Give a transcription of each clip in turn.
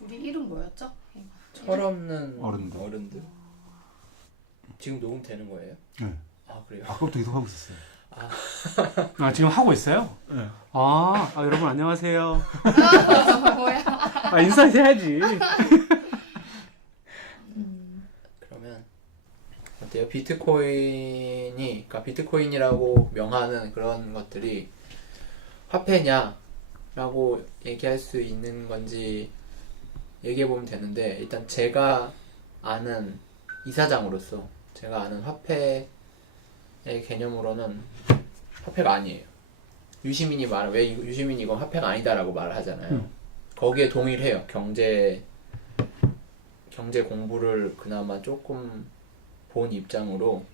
우리 이름 뭐였죠? 철없는 어른들. 어른들. 지금 녹음되는 거예요? 네. 아 그래요? 아까부터 계속 하고 있었어요. 아 지금 하고 있어요? 네. 여러분 안녕하세요. 뭐야? 인사해야지. 그러면 어때요? 그러니까 비트코인이라고 명하는 그런 것들이 화폐냐라고 얘기할 수 있는 건지 얘기해 보면 되는데, 일단 제가 아는 이사장으로서 제가 아는 화폐의 개념으로는 화폐가 아니에요. 유시민이 왜 유시민이 이건 화폐가 아니다라고 말을 하잖아요. 거기에 동일해요. 경제 공부를 그나마 조금 본 입장으로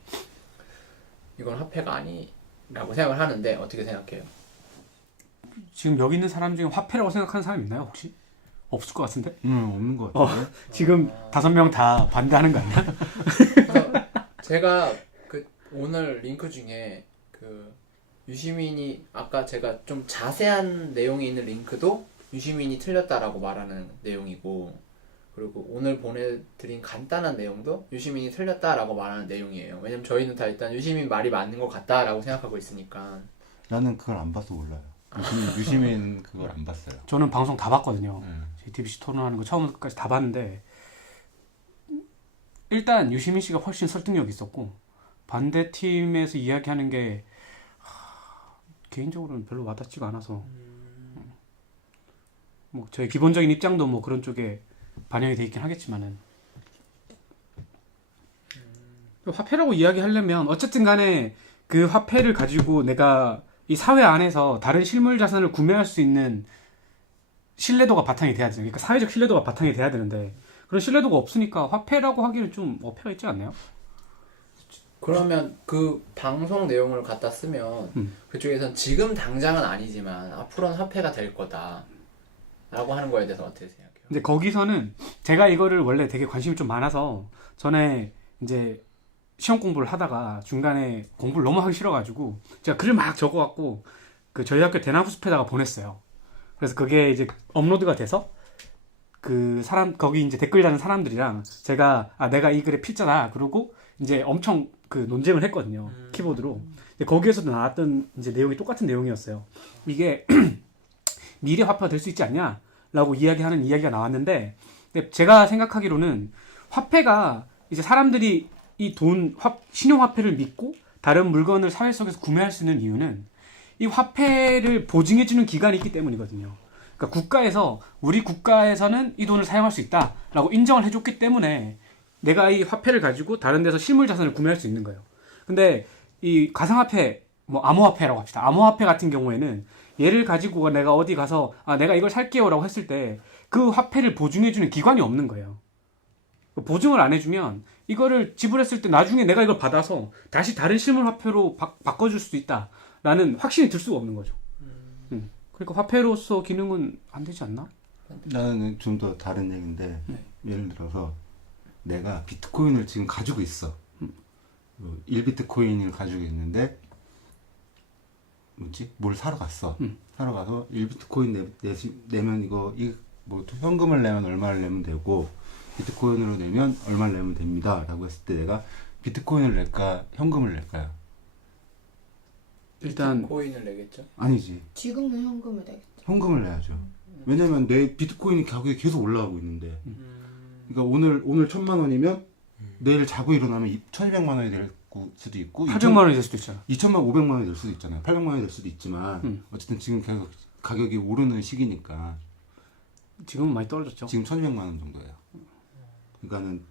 이건 화폐가 아니라고 생각을 하는데, 어떻게 생각해요? 지금 여기 있는 사람 중에 화폐라고 생각하는 사람 있나요 혹시? 없을 것 같은데? 없는 것 같아요. 지금 5명 다 반대하는 거 아니야? 그래서 제가 오늘 링크 중에 유시민이 아까 제가 좀 자세한 내용이 있는 링크도 유시민이 틀렸다라고 말하는 내용이고, 그리고 오늘 보내드린 간단한 내용도 유시민이 틀렸다라고 말하는 내용이에요. 왜냐면 저희는 다 일단 유시민 말이 맞는 것 같다라고 생각하고 있으니까. 나는 그걸 안 봐서 몰라요. 유시민 그걸 안 봤어요. 저는 방송 다 봤거든요. 네. JTBC 토론하는 거 처음부터 끝까지 다 봤는데, 일단 유시민 씨가 훨씬 설득력이 있었고, 반대팀에서 이야기하는 게 개인적으로는 별로 와닿지가 않아서, 뭐 저희 기본적인 입장도 뭐 그런 쪽에 반영이 돼 있긴 하겠지만은, 화폐라고 이야기하려면 어쨌든 간에 그 화폐를 가지고 내가 이 사회 안에서 다른 실물 자산을 구매할 수 있는 신뢰도가 바탕이 돼야 되죠. 그러니까 사회적 신뢰도가 바탕이 돼야 되는데, 그런 신뢰도가 없으니까 화폐라고 하기는 좀 어폐가 있지 않나요? 그러면 그 방송 내용을 갖다 쓰면 그쪽에선 지금 당장은 아니지만 앞으로는 화폐가 될 거다 라고 하는 거에 대해서 어떻게 생각해요? 근데 거기서는 제가 이거를 원래 되게 관심이 좀 많아서 전에 이제 시험 공부를 하다가 중간에 공부를 너무 하기 싫어가지고 제가 글을 막 적어갖고 저희 학교 대나무 숲에다가 보냈어요. 그래서 그게 이제 업로드가 돼서 거기 이제 댓글 다는 사람들이랑 제가 내가 이 글에 필자다 그러고 이제 엄청 논쟁을 했거든요. 키보드로. 근데 거기에서도 나왔던 이제 내용이 똑같은 내용이었어요. 이게 미래 화폐가 될 수 있지 않냐? 라고 이야기하는 이야기가 나왔는데, 근데 제가 생각하기로는 화폐가 이제 사람들이 이 신용화폐를 믿고 다른 물건을 사회 속에서 구매할 수 있는 이유는 이 화폐를 보증해주는 기관이 있기 때문이거든요. 그러니까 우리 국가에서는 이 돈을 사용할 수 있다라고 인정을 해줬기 때문에 내가 이 화폐를 가지고 다른 데서 실물 자산을 구매할 수 있는 거예요. 근데 이 가상화폐, 뭐 암호화폐라고 합시다. 암호화폐 같은 경우에는 얘를 가지고 내가 어디 가서 내가 이걸 살게요 라고 했을 때 그 화폐를 보증해주는 기관이 없는 거예요. 보증을 안 해주면 이거를 지불했을 때 나중에 내가 이걸 받아서 다시 다른 실물 화폐로 바꿔줄 수도 있다라는 확신이 들 수가 없는 거죠. 그러니까 화폐로서 기능은 안 되지 않나? 나는 좀 더 다른 얘기인데, 예를 들어서 내가 비트코인을 지금 가지고 있어. 1비트코인을 가지고 있는데 뭘 사러 갔어. 사러 가서 1비트코인 내면 뭐 현금을 내면 얼마를 내면 되고 비트코인으로 내면 얼마를 내면 됩니다 라고 했을 때 내가 비트코인을 낼까 현금을 낼까요? 일단 비트코인을 내겠죠? 아니지, 지금은 현금을 내겠죠. 현금을 내야죠. 왜냐면 내 비트코인이 가격이 계속 올라가고 있는데, 그러니까 오늘 1,000만 원이면 내일 자고 일어나면 1,200만 원이 될 수도 있고 800만 원이 될 수도 있잖아. 2,500만 원이 될 수도 있잖아요. 800만 원이 될 수도 있지만 어쨌든 지금 가격이 오르는 시기니까 지금은 많이 떨어졌죠. 지금 1,200만 원 정도예요. 그러니까는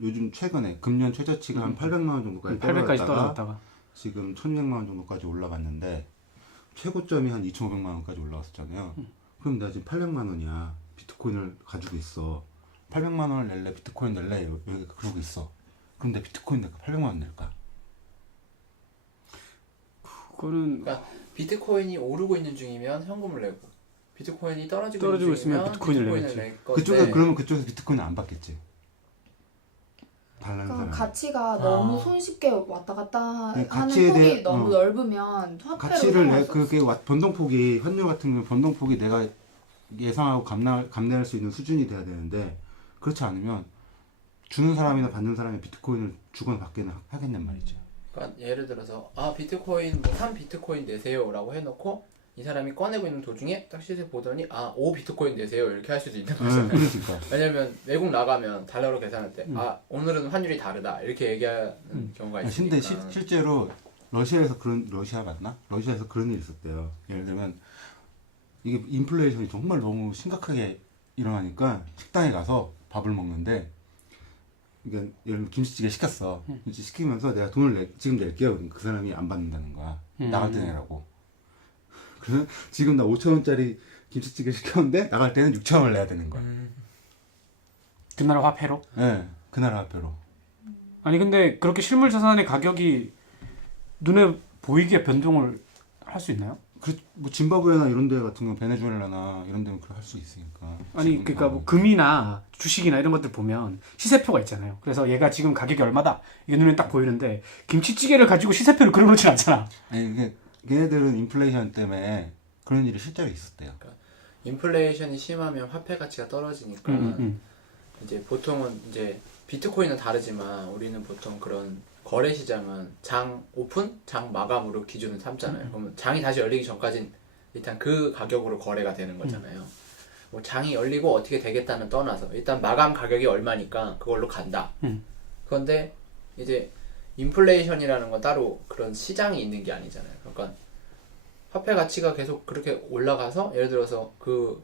요즘 최근에 금년 최저치가 한 800만 원 정도까지 800까지 떨어졌다가 떨어졌다가 지금 1,200만 원 정도까지 올라갔는데 최고점이 한 2,500만 원까지 올라갔었잖아요. 그럼 나 지금 800만 원이야. 비트코인을 가지고 있어. 800만 원을 낼래? 비트코인 낼래? 여기 그러고 있어. 그럼 내 비트코인 내가 800만 원 낼까? 그거는 그러니까 비트코인이 오르고 있는 중이면 현금을 내고, 비트코인이 떨어지고 떨어지고 있는 있으면 중이면 비트코인을 비트코인을 내겠지. 낼 건데, 그러면 그쪽에서 비트코인을 안 받겠지. 다른 그럼 사람. 가치가 너무 손쉽게 왔다 갔다 네, 하는 가치에 폭이 대해- 너무 넓으면 화폐로 가치를 사용할 수 없어. 그게 변동폭이 현료 같은 경우 변동폭이 내가 예상하고 감내할 수 있는 수준이 돼야 되는데 그렇지 않으면 주는 사람이나 받는 사람이 비트코인을 주거나 받기는 하겠냔 말이죠. 그러니까 예를 들어서 비트코인 뭐 3비트코인 내세요라고 해놓고 이 사람이 꺼내고 있는 도중에 딱 시세 보더니 5비트코인 내세요 이렇게 할 수도 있는 거잖아요. 그러니까. 왜냐면 외국 나가면 달러로 계산할 때 오늘은 환율이 다르다 이렇게 얘기하는 경우가 있으니까. 근데 실제로 러시아에서 맞나? 러시아에서 그런 일이 있었대요. 예를 들면 이게 인플레이션이 정말 너무 심각하게 일어나니까 식당에 가서 밥을 먹는데 이게 예를 들면 김치찌개 시켰어. 김치 시키면서 내가 돈을 지금 낼게요. 그 사람이 안 받는다는 거야. 나갈 때 내라고. 그래서 지금 나 5,000원짜리 김치찌개 시켰는데 나갈 때는 6,000원을 내야 되는 거야. 그 나라 화폐로? 네, 그 나라 화폐로. 아니 근데 그렇게 실물 자산의 가격이 눈에 보이게 변동을 할 수 있나요? 뭐 짐바브웨나 이런 데 같은 거 베네수엘라나 이런 데는 그렇게 할 수 있으니까. 아니 그러니까 뭐 금이나 주식이나 이런 것들 보면 시세표가 있잖아요. 그래서 얘가 지금 가격이 얼마다 이게 눈에 딱 보이는데 김치찌개를 가지고 시세표를 그려놓진 않잖아. 아니 이게 걔네들은 인플레이션 때문에 그런 일이 실제로 있었대요. 인플레이션이 심하면 화폐 가치가 떨어지니까 이제 보통은 이제 비트코인은 다르지만 우리는 보통 그런 거래 시장은 장 오픈, 장 마감으로 기준을 삼잖아요. 그러면 장이 다시 열리기 전까지는 일단 그 가격으로 거래가 되는 거잖아요. 뭐 장이 열리고 어떻게 되겠다는 떠나서 일단 마감 가격이 얼마니까 그걸로 간다. 그런데 이제 인플레이션이라는 건 따로 그런 시장이 있는 게 아니잖아요. 그러니까 화폐 가치가 계속 그렇게 올라가서 예를 들어서 그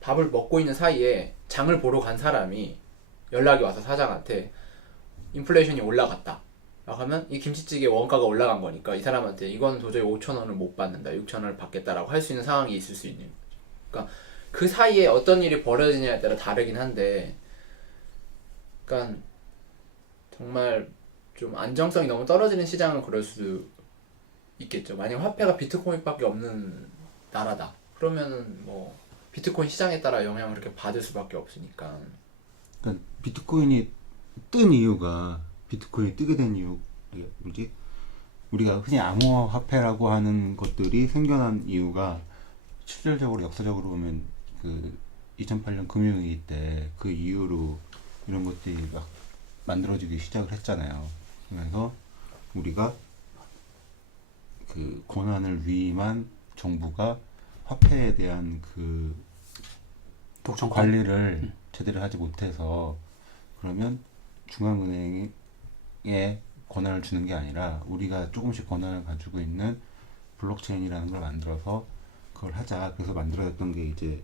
밥을 먹고 있는 사이에 장을 보러 간 사람이 연락이 와서 사장한테 인플레이션이 올라갔다 라고 하면 이 김치찌개 원가가 올라간 거니까 이 사람한테 이건 도저히 5,000원을 못 받는다 6,000원을 받겠다라고 할 수 있는 상황이 있을 수 있는 거죠. 그러니까 그 사이에 어떤 일이 벌어지냐에 따라 다르긴 한데 그러니까 정말 좀 안정성이 너무 떨어지는 시장은 그럴 수 있겠죠. 만약 화폐가 비트코인밖에 없는 나라다 그러면은 뭐 비트코인 시장에 따라 영향을 그렇게 받을 수밖에 없으니까. 그러니까 비트코인이 뜬 이유가 비트코인이 뜨게 된 이유 뭐지? 우리가 흔히 암호화폐라고 하는 것들이 생겨난 이유가 실질적으로 역사적으로 보면 그 2008년 금융위기 때 그 이후로 이런 것들이 막 만들어지기 시작을 했잖아요. 그래서 우리가 그 고난을 위임한 정부가 화폐에 대한 그 독점 관리를 제대로 하지 못해서 그러면 중앙은행에 권한을 주는 게 아니라 우리가 조금씩 권한을 가지고 있는 블록체인이라는 걸 만들어서 그걸 하자. 그래서 만들어졌던 게 이제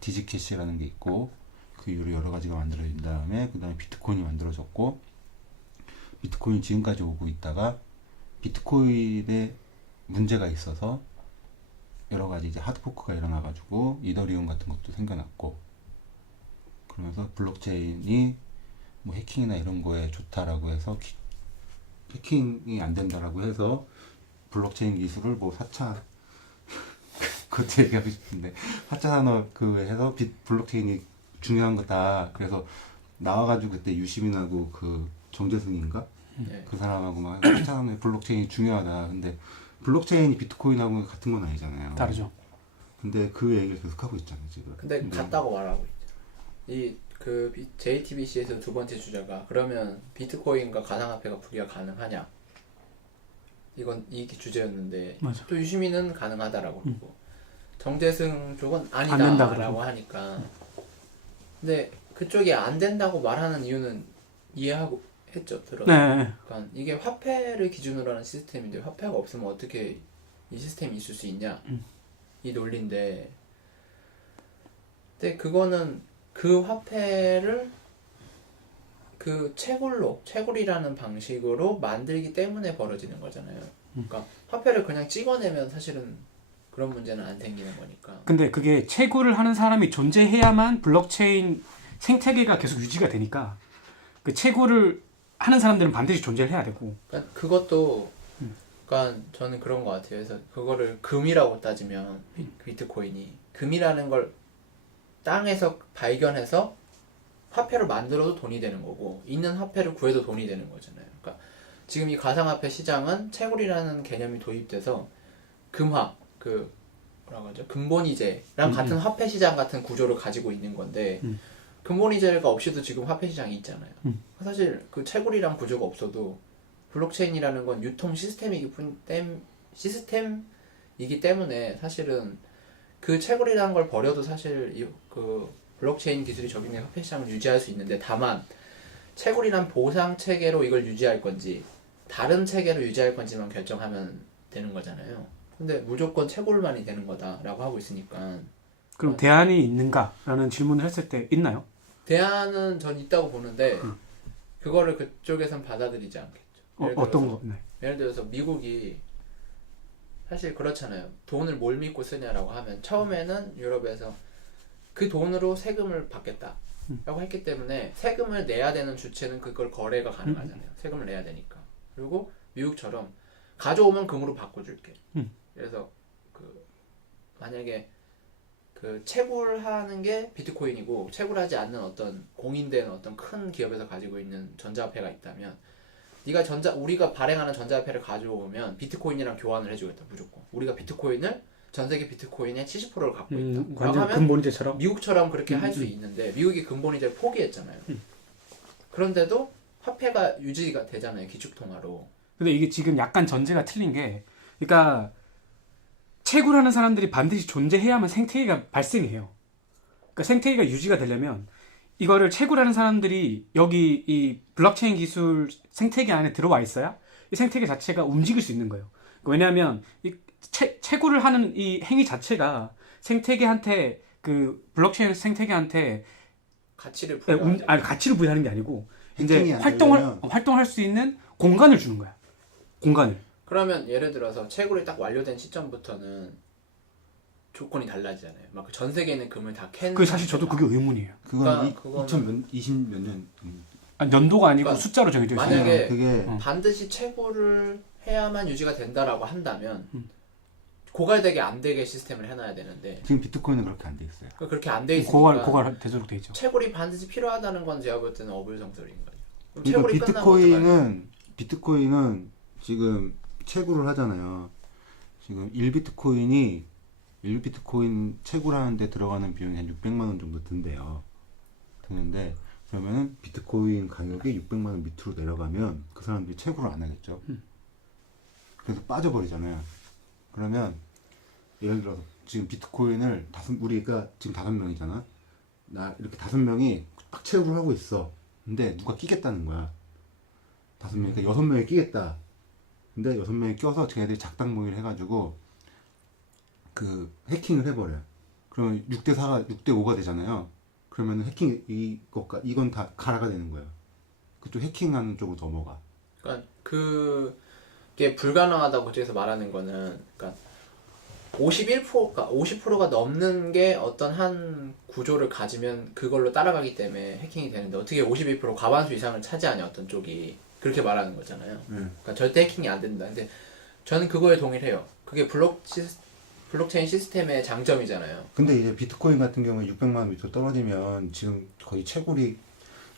디지캐시라는 게 있고 그 이후로 여러 가지가 만들어진 다음에 그 다음에 비트코인이 만들어졌고 비트코인이 지금까지 오고 있다가 비트코인에 문제가 있어서 여러 가지 이제 하드포크가 일어나가지고 이더리움 같은 것도 생겨났고 그러면서 블록체인이 뭐 해킹이나 이런 거에 좋다라고 해서 해킹이 안 된다라고 해서 블록체인 기술을 뭐 4차 그것도 얘기하고 싶은데 4차 산업 그 해서 블록체인이 중요한 거다. 그래서 나와가지고 그때 유시민하고 그 정재승인가 그 사람하고 막 4차 산업의 블록체인이 중요하다. 근데 블록체인이 비트코인하고 같은 건 아니잖아요. 다르죠. 근데 그 얘기를 계속 하고 있잖아요 지금. 근데 같다고 말하고 있죠. 그 JTBC에서 두 번째 주자가 그러면 비트코인과 가상화폐가 분리가 가능하냐? 이 주제였는데 맞아. 또 유시민은 가능하다라고 그러고 정재승 쪽은 안 된다 아니다라고 하니까 근데 그쪽이 안 된다고 말하는 이유는 이해하고 했죠. 들어서. 네. 그러니까 이게 화폐를 기준으로 하는 시스템인데 화폐가 없으면 어떻게 이 시스템이 있을 수 있냐 이 논리인데 근데 그거는 그 화폐를 그 채굴이라는 방식으로 만들기 때문에 벌어지는 거잖아요. 그러니까 화폐를 그냥 찍어내면 사실은 그런 문제는 안 생기는 거니까. 근데 그게 채굴을 하는 사람이 존재해야만 블록체인 생태계가 계속 유지가 되니까 그 채굴을 하는 사람들은 반드시 존재를 해야 되고. 그러니까 그것도 그러니까 저는 그런 것 같아요. 그래서 그거를 금이라고 따지면 비트코인이 금이라는 걸 땅에서 발견해서 화폐로 만들어도 돈이 되는 거고 있는 화폐를 구해도 돈이 되는 거잖아요. 그러니까 지금 이 가상화폐 시장은 채굴이라는 개념이 도입돼서 금화 그 뭐라고 하죠? 근본이제랑 같은 화폐 시장 같은 구조를 가지고 있는 건데 근본이제가 없이도 지금 화폐 시장이 있잖아요. 사실 그 채굴이랑 구조가 없어도 블록체인이라는 건 유통 시스템이기 때문에 사실은 그 채굴이라는 걸 버려도 사실 그 블록체인 기술이 적용된 화폐 시장을 유지할 수 있는데, 다만 채굴이란 보상 체계로 이걸 유지할 건지 다른 체계로 유지할 건지만 결정하면 되는 거잖아요. 근데 무조건 채굴만이 되는 거다라고 하고 있으니까. 그럼 대안이 있는가라는 질문을 했을 때 있나요? 대안은 전 있다고 보는데 그거를 그쪽에선 받아들이지 않겠죠. 어떤 거? 네. 예를 들어서 미국이 사실 그렇잖아요. 돈을 뭘 믿고 쓰냐라고 하면 처음에는 유럽에서 그 돈으로 세금을 받겠다라고 했기 때문에 세금을 내야 되는 주체는 그걸 거래가 가능하잖아요. 세금을 내야 되니까. 그리고 미국처럼 가져오면 금으로 바꿔줄게. 그래서 그 만약에 그 채굴하는 게 비트코인이고 채굴하지 않는 어떤 공인된 어떤 큰 기업에서 가지고 있는 전자화폐가 있다면, 우리가 발행하는 전자화폐를 가져오면 비트코인이랑 교환을 해주겠다. 무조건 우리가 비트코인을 전 세계 비트코인의 70%를 갖고 있다. 완전 하면 근본이제처럼. 미국처럼 그렇게 할 수 있는데 미국이 근본이제를 포기했잖아요. 그런데도 화폐가 유지가 되잖아요. 기축통화로. 근데 이게 지금 약간 전제가 틀린 게, 그러니까 채굴하는 사람들이 반드시 존재해야만 생태계가 발생해요. 그러니까 생태계가 유지가 되려면 이거를 채굴하는 사람들이 여기 이 블록체인 기술 생태계 안에 들어와 있어야 이 생태계 자체가 움직일 수 있는 거예요. 왜냐하면 이 채굴을 하는 이 행위 자체가 생태계한테, 그 블록체인 생태계한테 가치를 가치를 부여하는 게 아니고 이제 해킹이 안 되려면 활동할 수 있는 공간을 주는 거야. 공간을. 그러면 예를 들어서 채굴이 딱 완료된 시점부터는 조건이 달라지잖아요. 막 전 세계에 있는 금을 다 캔. 그 사실 저도 그게 의문이에요. 그건 그거는- 2020 몇 년 연도가 아니고 그러니까 숫자로 정해져 있어요. 만약에 그게 반드시 채굴을 해야만 유지가 된다라고 한다면 고갈되게 안 되게 시스템을 해놔야 되는데 지금 비트코인은 그렇게 안 돼 있어요. 그렇게 안 돼 있으니까 고갈 되도록 돼 있죠. 채굴이 반드시 필요하다는 건 제가 볼 때는 어불성설인 거죠. 그럼 그러니까 채굴이 끝나면 어떡하냐? 비트코인은 지금 채굴을 하잖아요. 지금 1비트코인 채굴하는데 들어가는 비용이 한 600만 원 정도 든대요. 드는데 그러면은 비트코인 가격이 600만 원 밑으로 내려가면 그 사람들이 채굴을 안 하겠죠. 그래서 빠져버리잖아요. 그러면 예를 들어서 지금 비트코인을 우리가 지금 5명이잖아. 나 이렇게 5명이 딱 채굴을 하고 있어. 근데 누가 끼겠다는 거야. 5명이니까 그러니까 6명이 끼겠다. 근데 6명이 껴서 쟤네들이 작당모의를 해가지고 그 해킹을 해버려요. 그러면 6대5가 되잖아요. 그러면 이건 다 가라가 되는 거예요. 그쪽 해킹하는 쪽으로 넘어가. 그러니까 그게 불가능하다고 그쪽에서 말하는 거는, 그러니까 50%가 넘는 게 어떤 한 구조를 가지면 그걸로 따라가기 때문에 해킹이 되는데, 어떻게 51% 과반수 이상을 차지하냐 어떤 쪽이, 그렇게 말하는 거잖아요. 그러니까 절대 해킹이 안 된다. 근데 저는 그거에 동의를 해요. 그게 블록체인 시스템의 장점이잖아요. 근데 이제 비트코인 같은 경우에 600만 원 밑으로 떨어지면 지금 거의 채굴이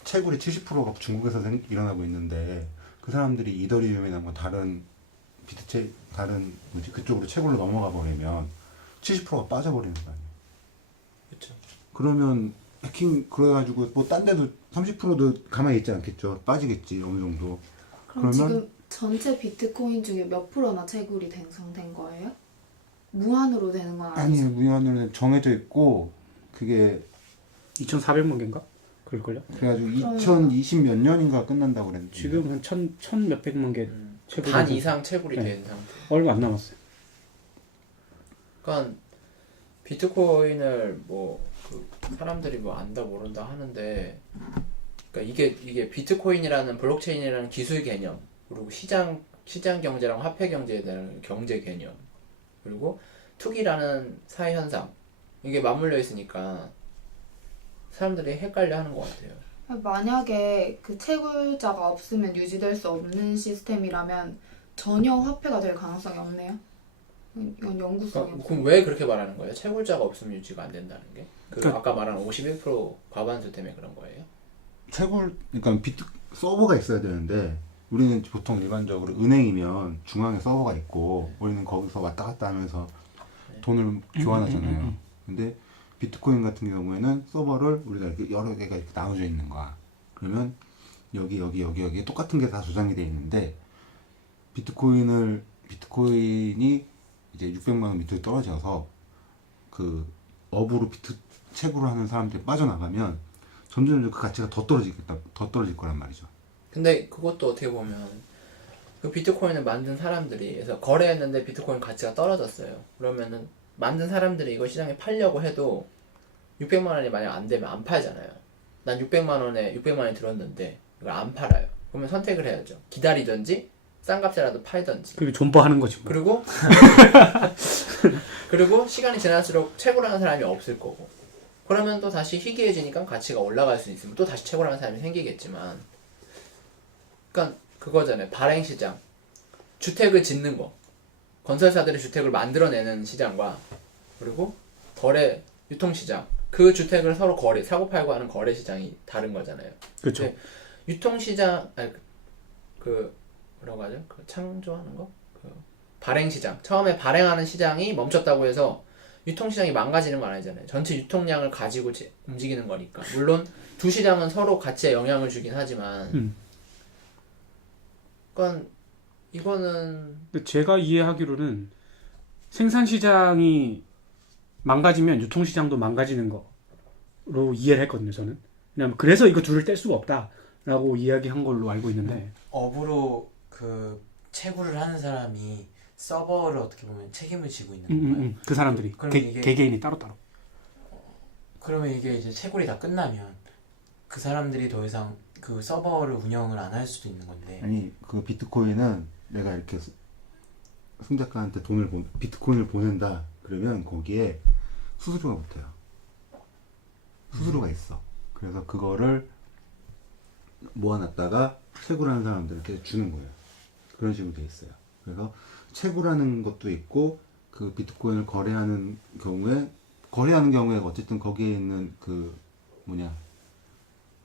70%가 중국에서 일어나고 있는데, 그 사람들이 이더리움이나 뭐 다른 그쪽으로 채굴로 넘어가 버리면 70%가 빠져버리는 거 아니에요. 그렇죠. 그러면 그래가지고 뭐 딴 데도 30%도 가만히 있지 않겠죠. 빠지겠지 어느 정도. 그럼 그러면- 지금 전체 비트코인 중에 몇 프로나 채굴이 생성된 거예요? 무한으로 되는 건 아니죠? 아니에요. 무한으로 정해져 있고 그게 2,400만 개인가? 그럴걸요? 그래가지고 그러면- 2020 몇 년인가 끝난다고 그랬는데 지금 한 1,000 몇백만 개 채굴이 반 돼서 이상 채굴이 네. 된 상태. 얼마 안 남았어요. 그러니까 비트코인을 사람들이 안다 모른다 하는데, 그러니까 이게 비트코인이라는 블록체인이라는 기술 개념, 그리고 시장 경제랑 화폐 경제에 대한 경제 개념, 그리고 투기라는 사회 현상, 이게 맞물려 있으니까 사람들이 헷갈려 하는 것 같아요. 만약에 그 채굴자가 없으면 유지될 수 없는 시스템이라면 전혀 화폐가 될 가능성이 없네요. 이건 연구성이 없어요. 그럼 왜 그렇게 말하는 거예요? 채굴자가 없으면 유지가 안 된다는 게? 그러니까- 아까 말한 51% 과반수 때문에 그런 거예요? 그러니까 서버가 있어야 되는데, 우리는 보통 일반적으로 은행이면 중앙에 서버가 있고 우리는 거기서 왔다 갔다 하면서 돈을 교환하잖아요. 근데 비트코인 같은 경우에는 서버를 우리가 이렇게 여러 개가 이렇게 나눠져 있는 거야. 그러면 여기 똑같은 게 다 저장이 돼 있는데 비트코인이 이제 600만 원 밑으로 떨어져서 그 업으로 채굴을 하는 사람들이 빠져나가면 점점 그 가치가 더 떨어질 거란 말이죠. 근데 그것도 어떻게 보면 그 비트코인을 만든 사람들이 그래서 거래했는데 비트코인 가치가 떨어졌어요. 그러면은 만든 사람들이 이거 시장에 팔려고 해도 600만 원이 만약 안 되면 안 팔잖아요. 난 600만 원이 들었는데 이걸 안 팔아요. 그러면 선택을 해야죠. 기다리든지 싼 값이라도 팔든지. 그게 존버하는 거지. 뭐. 그리고 그리고 시간이 지날수록 채굴하는 사람이 없을 거고. 그러면 또 다시 희귀해지니까 가치가 올라갈 수 있으면 또 다시 채굴하는 사람이 생기겠지만, 그러니까 그거잖아요. 발행시장, 주택을 짓는 거, 건설사들이 주택을 만들어내는 시장과 그리고 거래 유통시장, 그 주택을 서로 사고 팔고 하는 거래 시장이 다른 거잖아요. 그렇죠. 유통시장, 아니 그 뭐라고 하죠? 그 창조하는 거, 그 발행시장. 처음에 발행하는 시장이 멈췄다고 해서 유통시장이 망가지는 건 아니잖아요. 전체 유통량을 가지고 움직이는 거니까. 물론 두 시장은 서로 가치에 영향을 주긴 하지만, 그러니까 이거는 제가 이해하기로는 생산 시장이 망가지면 유통 시장도 망가지는 거로 이해를 했거든요. 저는. 왜냐면 그래서 이거 둘을 뗄 수가 없다라고 이야기한 걸로 알고 있는데. 업으로 그 채굴을 하는 사람이 서버를 어떻게 보면 책임을 지고 있는 건가요? 그 사람들이 그럼 이게- 개개인이 따로따로. 그러면 이게 이제 채굴이 다 끝나면 그 사람들이 더 이상 그 서버를 운영을 안 할 수도 있는 건데. 아니 그 비트코인은 내가 이렇게 승 작가한테 비트코인을 보낸다 그러면 거기에 수수료가 붙어요. 수수료가 있어. 그래서 그거를 모아놨다가 채굴하는 사람들한테 주는 거예요. 그런 식으로 돼 있어요. 그래서 채굴하는 것도 있고 그 비트코인을 거래하는 경우에 어쨌든 거기에 있는 그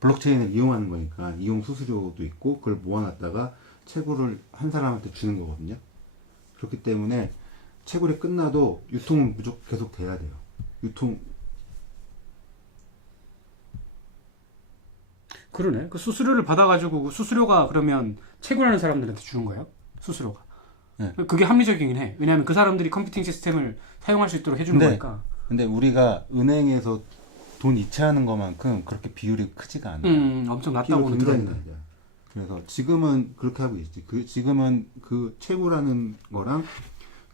블록체인을 이용하는 거니까 이용 수수료도 있고 그걸 모아놨다가 채굴을 한 사람한테 주는 거거든요. 그렇기 때문에 채굴이 끝나도 유통은 무조건 계속 돼야 돼요. 그러네. 그 수수료를 받아가지고 그 수수료가 그러면 채굴하는 사람들한테 주는 거예요? 수수료가. 네. 그게 합리적이긴 해. 왜냐하면 그 사람들이 컴퓨팅 시스템을 사용할 수 있도록 해주는 거니까. 근데 우리가 은행에서 돈 이체하는 것만큼 그렇게 비율이 크지가 않아요. 엄청 비율이 낮다고는 굉장히 들었는데. 낮아요. 그래서 지금은 그렇게 하고 있지. 지금은 그 채굴하는 거랑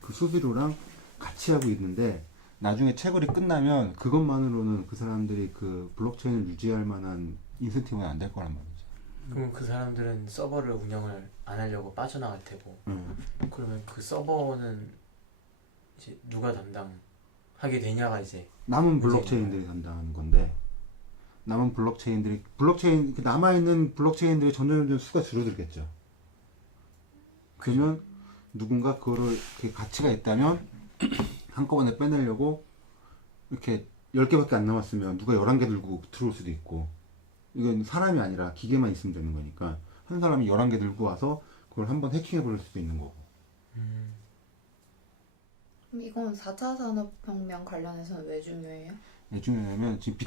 그 수수료랑 같이 하고 있는데 나중에 채굴이 끝나면 그것만으로는 그 사람들이 그 블록체인을 유지할 만한 인센티브는 안 될 거란 말이죠. 그럼 그 사람들은 서버를 운영을 안 하려고 빠져나갈 테고. 그러면 그 서버는 이제 누가 담당하게 되냐가 이제 남은 블록체인들이 담당하는 건데 남은 남아있는 블록체인들이 점점 수가 줄어들겠죠. 그러면 누군가 그거를 이렇게 가치가 있다면 한꺼번에 빼내려고 이렇게 10개밖에 안 남았으면 누가 11개 들고 들어올 수도 있고, 이건 사람이 아니라 기계만 있으면 되는 거니까 한 사람이 11개 들고 와서 그걸 한번 해킹해 버릴 수도 있는 거고. 그럼 이건 4차 산업혁명 관련해서는 왜 중요해요? 왜 중요하냐면 지금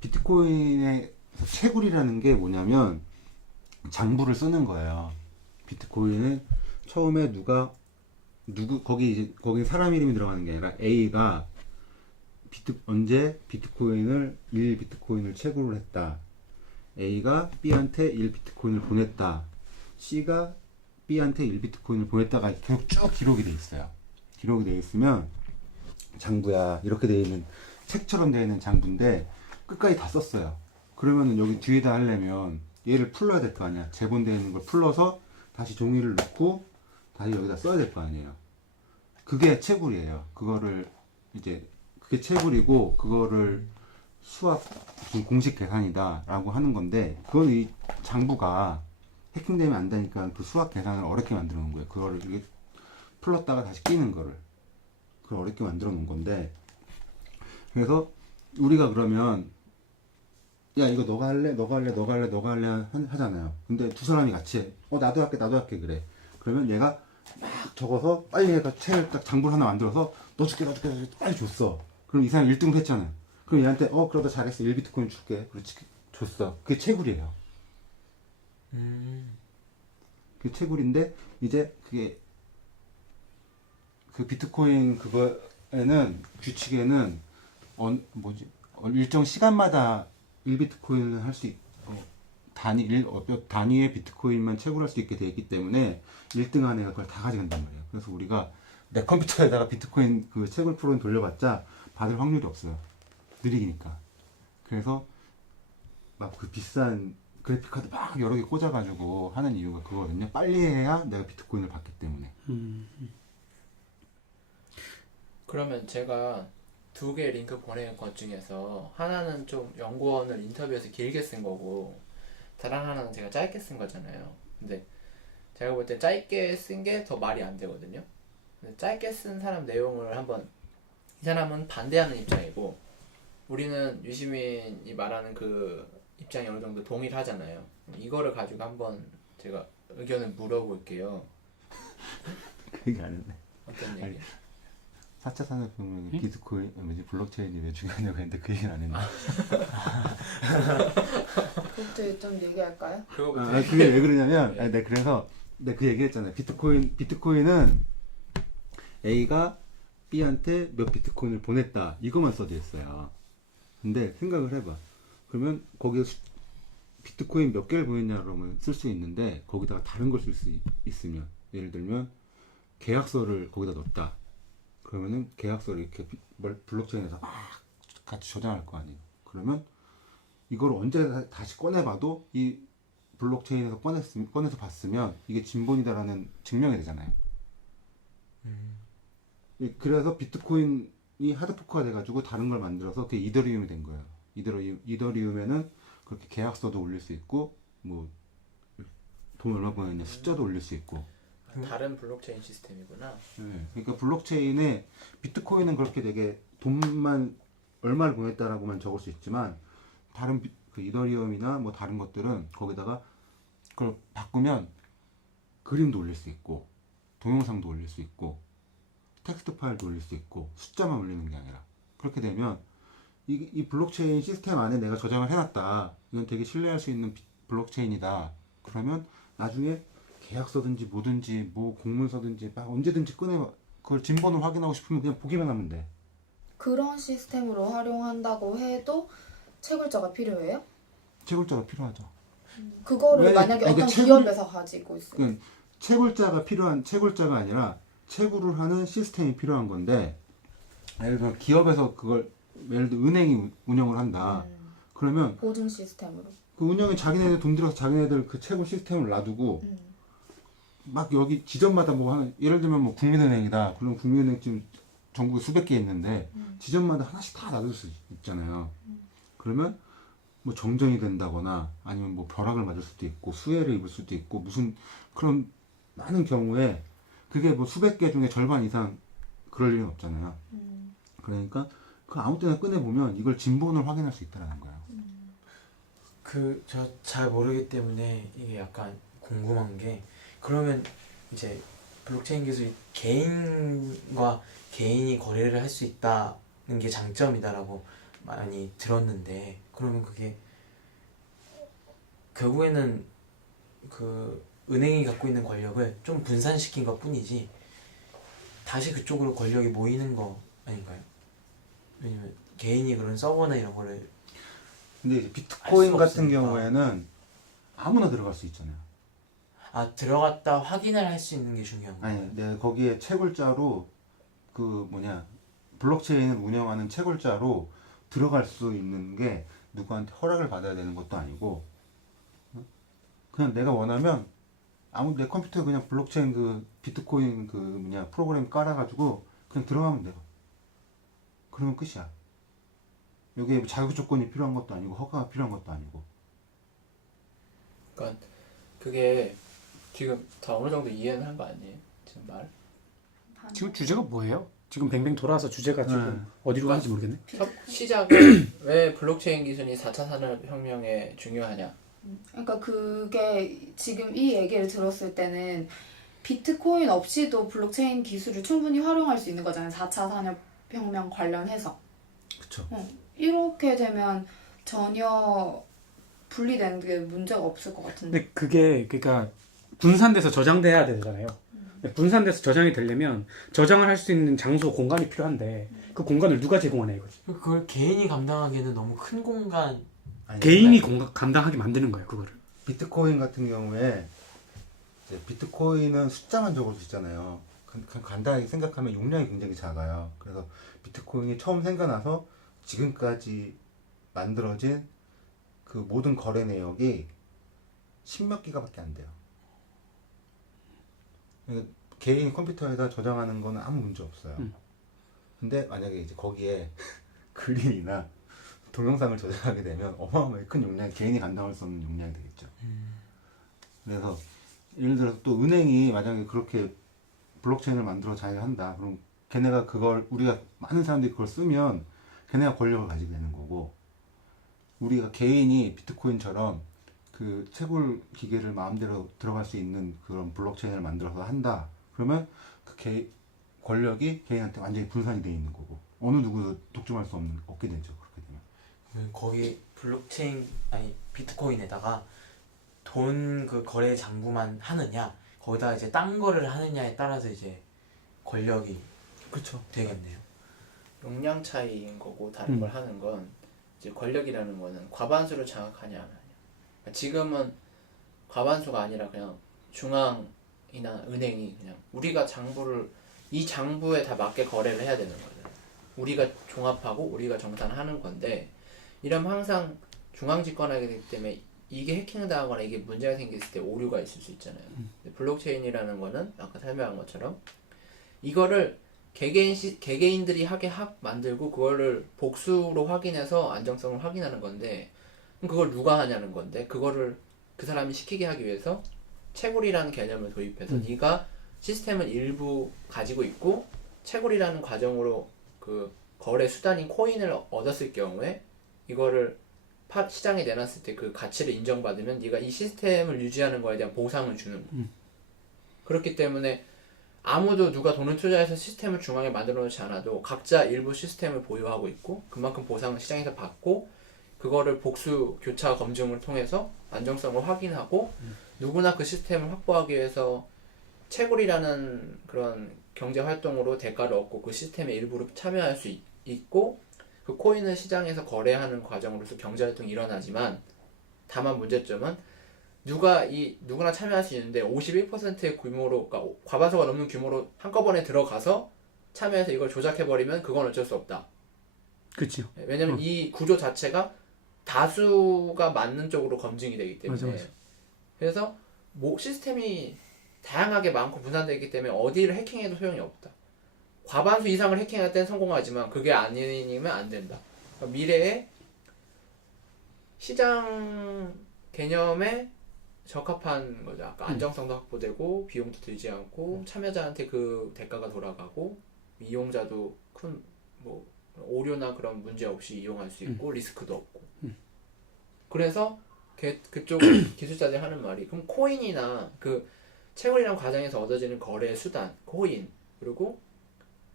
비트코인의 채굴이라는 게 뭐냐면 장부를 쓰는 거예요. 비트코인은 처음에 거기 사람 이름이 들어가는 게 아니라 A가 언제 비트코인을 1비트코인을 채굴을 했다. A가 B한테 1비트코인을 보냈다. C가 B한테 1비트코인을 보냈다가 계속 쭉 기록이 돼 있어요. 기록이 돼 있으면 장부야. 이렇게 돼 있는 책처럼 돼 있는 장부인데 끝까지 다 썼어요. 그러면은 여기 뒤에다 하려면 얘를 풀러야 될 거 아니야. 재본되어 있는 걸 풀러서 다시 종이를 넣고 다시 여기다 써야 될 거 아니에요. 그게 채굴이에요. 그게 채굴이고 그거를 무슨 공식 계산이다 라고 하는 건데, 그건 이 장부가 해킹되면 안 되니까 그 수학 계산을 어렵게 만들어 놓은 거예요. 그거를 이게 풀렀다가 다시 끼는 거를 그걸 어렵게 만들어 놓은 건데, 그래서 우리가 그러면 야 이거 너가 할래 하잖아요. 근데 두 사람이 같이 해. 나도 할게 그래. 그러면 얘가 막 적어서 빨리 해가 책을 딱 장부를 하나 만들어서 너 줄게 빨리 줬어. 그럼 이 사람이 1등을 했잖아요. 그럼 얘한테 그러다 잘했어 1비트코인 줄게. 그렇지 줬어. 그게 채굴이에요. 그 채굴인데 이제 그게 그 비트코인 그거에는 규칙에는 일정 시간마다 1비트코인을 할 수 있고 몇 단위의 비트코인만 채굴할 수 있게 되어 있기 때문에 1등한 애가 그걸 다 가져간단 말이에요. 그래서 우리가 내 컴퓨터에다가 비트코인 그 채굴 프로그램 돌려봤자 받을 확률이 없어요. 느리니까. 그래서 막 그 비싼 그래픽카드 막 여러 개 꽂아가지고 하는 이유가 그거거든요. 빨리 해야 내가 비트코인을 받기 때문에. 그러면 제가 2개 링크 보낸 것 중에서 하나는 좀 연구원을 인터뷰해서 길게 쓴 거고 다른 하나는 제가 짧게 쓴 거잖아요. 근데 제가 볼 때 짧게 쓴 게 더 말이 안 되거든요. 근데 짧게 쓴 사람 내용을 한번, 이 사람은 반대하는 입장이고 우리는 유시민이 말하는 그 입장이 어느 정도 동의를 하잖아요. 이거를 가지고 한번 제가 의견을 물어볼게요. 그 얘기 안 했네. 어떤 얘기? 4차 산업혁명에 비트코인, 블록체인이 왜 중요하냐고 했는데 그 얘기는 안 했네. 그것도 좀 얘기할까요? 그게 왜 그러냐면, 네. 그래서 그 얘기 했잖아요. 비트코인은 A가 B한테 몇 비트코인을 보냈다. 이것만 써져 있어요. 근데 생각을 해봐. 그러면 거기에 비트코인 몇 개를 보냈냐 그러면 쓸 수 있는데 거기다가 다른 걸 쓸 수 있으면, 예를 들면 계약서를 거기다 넣었다. 그러면은 계약서를 이렇게 블록체인에서 막 같이 저장할 거 아니에요. 그러면 이걸 언제 다시 꺼내봐도 이 블록체인에서 꺼내서 봤으면 이게 진본이다라는 증명이 되잖아요. 그래서 비트코인이 하드포크가 돼가지고 다른 걸 만들어서 그게 이더리움이 된 거예요. 이더리움에는 그렇게 계약서도 올릴 수 있고 뭐 돈 얼마 보냈냐 숫자도 올릴 수 있고. 다른 블록체인 시스템이구나. 네, 그러니까 블록체인에 비트코인은 그렇게 되게 돈만 얼마를 보냈다라고만 적을 수 있지만 다른 그 이더리움이나 뭐 다른 것들은 거기다가 그걸 바꾸면 그림도 올릴 수 있고 동영상도 올릴 수 있고 텍스트 파일도 올릴 수 있고 숫자만 올리는 게 아니라 그렇게 되면 이 블록체인 시스템 안에 내가 저장을 해놨다. 이건 되게 신뢰할 수 있는 블록체인이다. 그러면 나중에 계약서든지 뭐든지 뭐 공문서든지 막 언제든지 꺼내 그걸 진본을 확인하고 싶으면 그냥 보기만 하면 돼. 그런 시스템으로 활용한다고 해도 채굴자가 필요해요? 채굴자가 필요하죠. 그거를 왜냐- 만약에 아니, 어떤 채굴- 기업에서 가지고 있어요. 그러니까 채굴자가 아니라 채굴을 하는 시스템이 필요한 건데 예를 들어 기업에서 그걸 예를 들어 은행이 운영을 한다. 그러면 보증 시스템으로. 그 운영에 자기네들 돈 들여서 자기네들 그 채굴 시스템을 놔두고 막 여기 지점마다 뭐 하는 예를 들면 뭐 국민은행이다. 그럼 국민은행 지금 전국에 수백 개 있는데 지점마다 하나씩 다 놔둘 수 있잖아요. 그러면 뭐 정전이 된다거나 아니면 뭐 벼락을 맞을 수도 있고 수해를 입을 수도 있고 무슨 그런 많은 경우에 그게 뭐 수백 개 중에 절반 이상 그럴 일은 없잖아요. 그러니까 그 아무 때나 꺼내 보면 이걸 진본을 확인할 수 있다는 거예요. 저 잘 모르기 때문에 이게 약간 궁금한 게 그러면 이제 블록체인 기술이 개인과 개인이 거래를 할 수 있다는 게 장점이다라고 많이 들었는데 그러면 그게 결국에는 그 은행이 갖고 있는 권력을 좀 분산시킨 것 뿐이지 다시 그쪽으로 권력이 모이는 거 아닌가요? 왜냐면 개인이 그런 서버나 이런 거를 근데 이제 비트코인 수 같은 없으니까. 경우에는 아무나 들어갈 수 있잖아요. 들어갔다 확인을 할 수 있는 게 중요한 거예요. 아니, 내가 거기에 채굴자로 블록체인을 운영하는 채굴자로 들어갈 수 있는 게 누구한테 허락을 받아야 되는 것도 아니고 그냥 내가 원하면 내 컴퓨터에 그냥 블록체인 비트코인 프로그램 깔아가지고 그냥 들어가면 돼요. 그러면 끝이야. 여기에 자격 조건이 필요한 것도 아니고 허가가 필요한 것도 아니고. 그러니까 그게 지금 다 어느 정도 이해는 한 거 아니에요? 지금 말? 지금 주제가 뭐예요? 지금 뱅뱅 돌아서 주제가 지금 어디로 가는지 모르겠네. 시작은 왜 블록체인 기술이 4차 산업혁명에 중요하냐? 그러니까 그게 지금 이 얘기를 들었을 때는 비트코인 없이도 블록체인 기술을 충분히 활용할 수 있는 거잖아요. 4차 산업혁명 관련해서. 그쵸. 이렇게 되면 전혀 분리되는 게 문제가 없을 것 같은데. 근데 그게 그러니까 분산돼서 저장돼야 되잖아요. 근데 분산돼서 저장이 되려면 저장을 할 수 있는 장소, 공간이 필요한데 그 공간을 누가 제공하냐 이거지. 그걸 개인이 감당하기에는 너무 큰 공간. 아니, 개인이 근데 감당하게 만드는 거예요, 그거를. 비트코인 같은 경우에 이제 비트코인은 숫자만 적을 수 있잖아요. 간단하게 생각하면 용량이 굉장히 작아요. 그래서 비트코인이 처음 생겨나서 지금까지 만들어진 그 모든 거래 내역이 10몇 기가밖에 안 돼요. 개인 컴퓨터에다 저장하는 거는 아무 문제 없어요. 근데 만약에 이제 거기에 글이나 동영상을 저장하게 되면 어마어마하게 큰 용량, 개인이 감당할 수 없는 용량이 되겠죠. 그래서 예를 들어서 또 은행이 만약에 그렇게 블록체인을 만들어 잘 한다. 그럼 걔네가 그걸, 우리가 많은 사람들이 그걸 쓰면 걔네가 권력을 가지게 되는 거고, 우리가 개인이 비트코인처럼 그 채굴 기계를 마음대로 들어갈 수 있는 그런 블록체인을 만들어서 한다. 그러면 그 권력이 개인한테 완전히 분산이 돼 있는 거고, 어느 누구도 독점할 수 없게 되죠. 그렇게 되면. 거기 블록체인 아니 비트코인에다가 돈 그 거래 장부만 하느냐, 거기다 이제 딴 거를 하느냐에 따라서 이제 권력이 그쵸. 되겠네요. 용량 차이인 거고 다른 걸 하는 건 이제 권력이라는 거는 과반수를 장악하냐 안 하냐. 그러니까 지금은 과반수가 아니라 그냥 중앙이나 은행이 그냥 우리가 장부를 이 장부에 다 맞게 거래를 해야 되는 거잖아요. 우리가 종합하고 우리가 정산하는 건데, 이러면 항상 중앙 집권하게 되기 때문에 이게 해킹당하거나 이게 문제가 생겼을 때 오류가 있을 수 있잖아요. 블록체인이라는 거는 아까 설명한 것처럼 이거를 개개인들이 하게 만들고 그거를 복수로 확인해서 안정성을 확인하는 건데, 그럼 그걸 누가 하냐는 건데, 그거를 그 사람이 시키게 하기 위해서 채굴이라는 개념을 도입해서 네가 시스템을 일부 가지고 있고 채굴이라는 과정으로 그 거래 수단인 코인을 얻었을 경우에 이거를 시장에 내놨을 때 그 가치를 인정받으면 네가 이 시스템을 유지하는 거에 대한 보상을 주는 거야. 그렇기 때문에 아무도 누가 돈을 투자해서 시스템을 중앙에 만들어 놓지 않아도 각자 일부 시스템을 보유하고 있고 그만큼 보상을 시장에서 받고 그거를 복수 교차 검증을 통해서 안정성을 확인하고 누구나 그 시스템을 확보하기 위해서 채굴이라는 그런 경제 활동으로 대가를 얻고 그 시스템의 일부로 참여할 수 있고, 그 코인을 시장에서 거래하는 과정으로서 경제 활동이 일어나지만, 다만 문제점은 누구나 참여할 수 있는데 51%의 규모로, 그러니까 과반수가 넘는 규모로 한꺼번에 들어가서 참여해서 이걸 조작해버리면 그건 어쩔 수 없다. 그렇죠. 왜냐면 이 구조 자체가 다수가 맞는 쪽으로 검증이 되기 때문에. 맞아. 그래서 시스템이 다양하게 많고 분산되기 때문에 어디를 해킹해도 소용이 없다. 과반수 이상을 해킹할 땐 성공하지만 그게 아니면 안 된다. 그러니까 미래에 시장 개념에 적합한 거죠. 아까 안정성도 확보되고 비용도 들지 않고 참여자한테 그 대가가 돌아가고 이용자도 큰 뭐 오류나 그런 문제 없이 이용할 수 있고 리스크도 없고. 그래서 그쪽 기술자들이 하는 말이, 그럼 코인이나 그 채굴이라는 과정에서 얻어지는 거래 수단, 코인, 그리고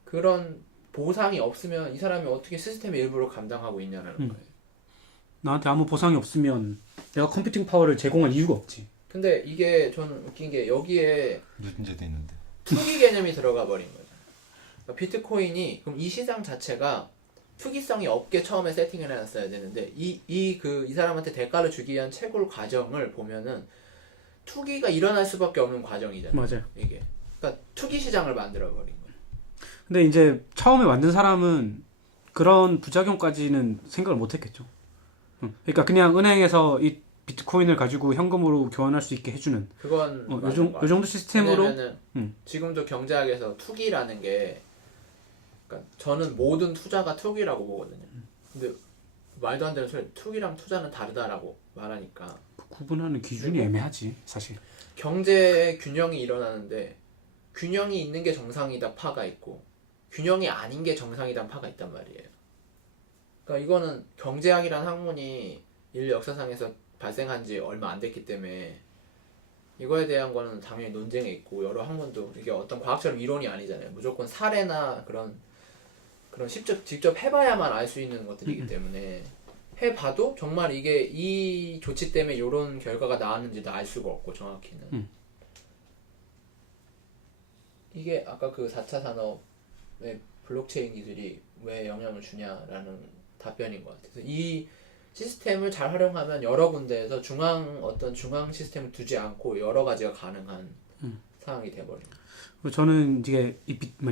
그런 보상이 없으면 이 사람이 어떻게 시스템의 일부를 감당하고 있냐는 거예요. 나한테 아무 보상이 없으면 내가 컴퓨팅 파워를 제공할 이유가 없지. 근데 이게 저는 웃긴 게 여기에 문제도 있는데. 투기 개념이 들어가 버린 거죠. 그러니까 비트코인이 그럼 이 시장 자체가 투기성이 없게 처음에 세팅을 해놨어야 되는데 이 사람한테 대가를 주기 위한 채굴 과정을 보면은 투기가 일어날 수밖에 없는 과정이잖아요. 맞아요. 이게 그러니까 투기 시장을 만들어 버린 거예요. 근데 이제 처음에 만든 사람은 그런 부작용까지는 생각을 못 했겠죠. 그러니까 그냥 은행에서 이 비트코인을 가지고 현금으로 교환할 수 있게 해주는 그건 요 맞는 것 같아요. 정도 시스템으로. 왜냐면은 지금도 경제학에서 투기라는 게, 그러니까 저는 모든 투자가 투기라고 보거든요. 근데 말도 안 되는 소리, 투기랑 투자는 다르다라고 말하니까 구분하는 기준이 애매하지 사실. 경제의 균형이 일어나는데 균형이 있는 게 정상이다 파가 있고 균형이 아닌 게 정상이란 파가 있단 말이에요. 그러니까 이거는 경제학이라는 학문이 인류 역사상에서 발생한 지 얼마 안 됐기 때문에 이거에 대한 거는 당연히 논쟁이 있고 여러 학문도 이게 어떤 과학처럼 이론이 아니잖아요. 무조건 사례나 그런 직접 해봐야만 알 수 있는 것들이기 때문에 해봐도 정말 이게 이 조치 때문에 이런 결과가 나왔는지도 알 수가 없고 정확히는 이게 아까 그 4차 산업의 블록체인 기술이 왜 영향을 주냐라는 답변인 것 같아요. 이 시스템을 잘 활용하면 여러 군데에서 중앙 시스템을 두지 않고 여러 가지가 가능한 상황이 돼버려요. 저는 이게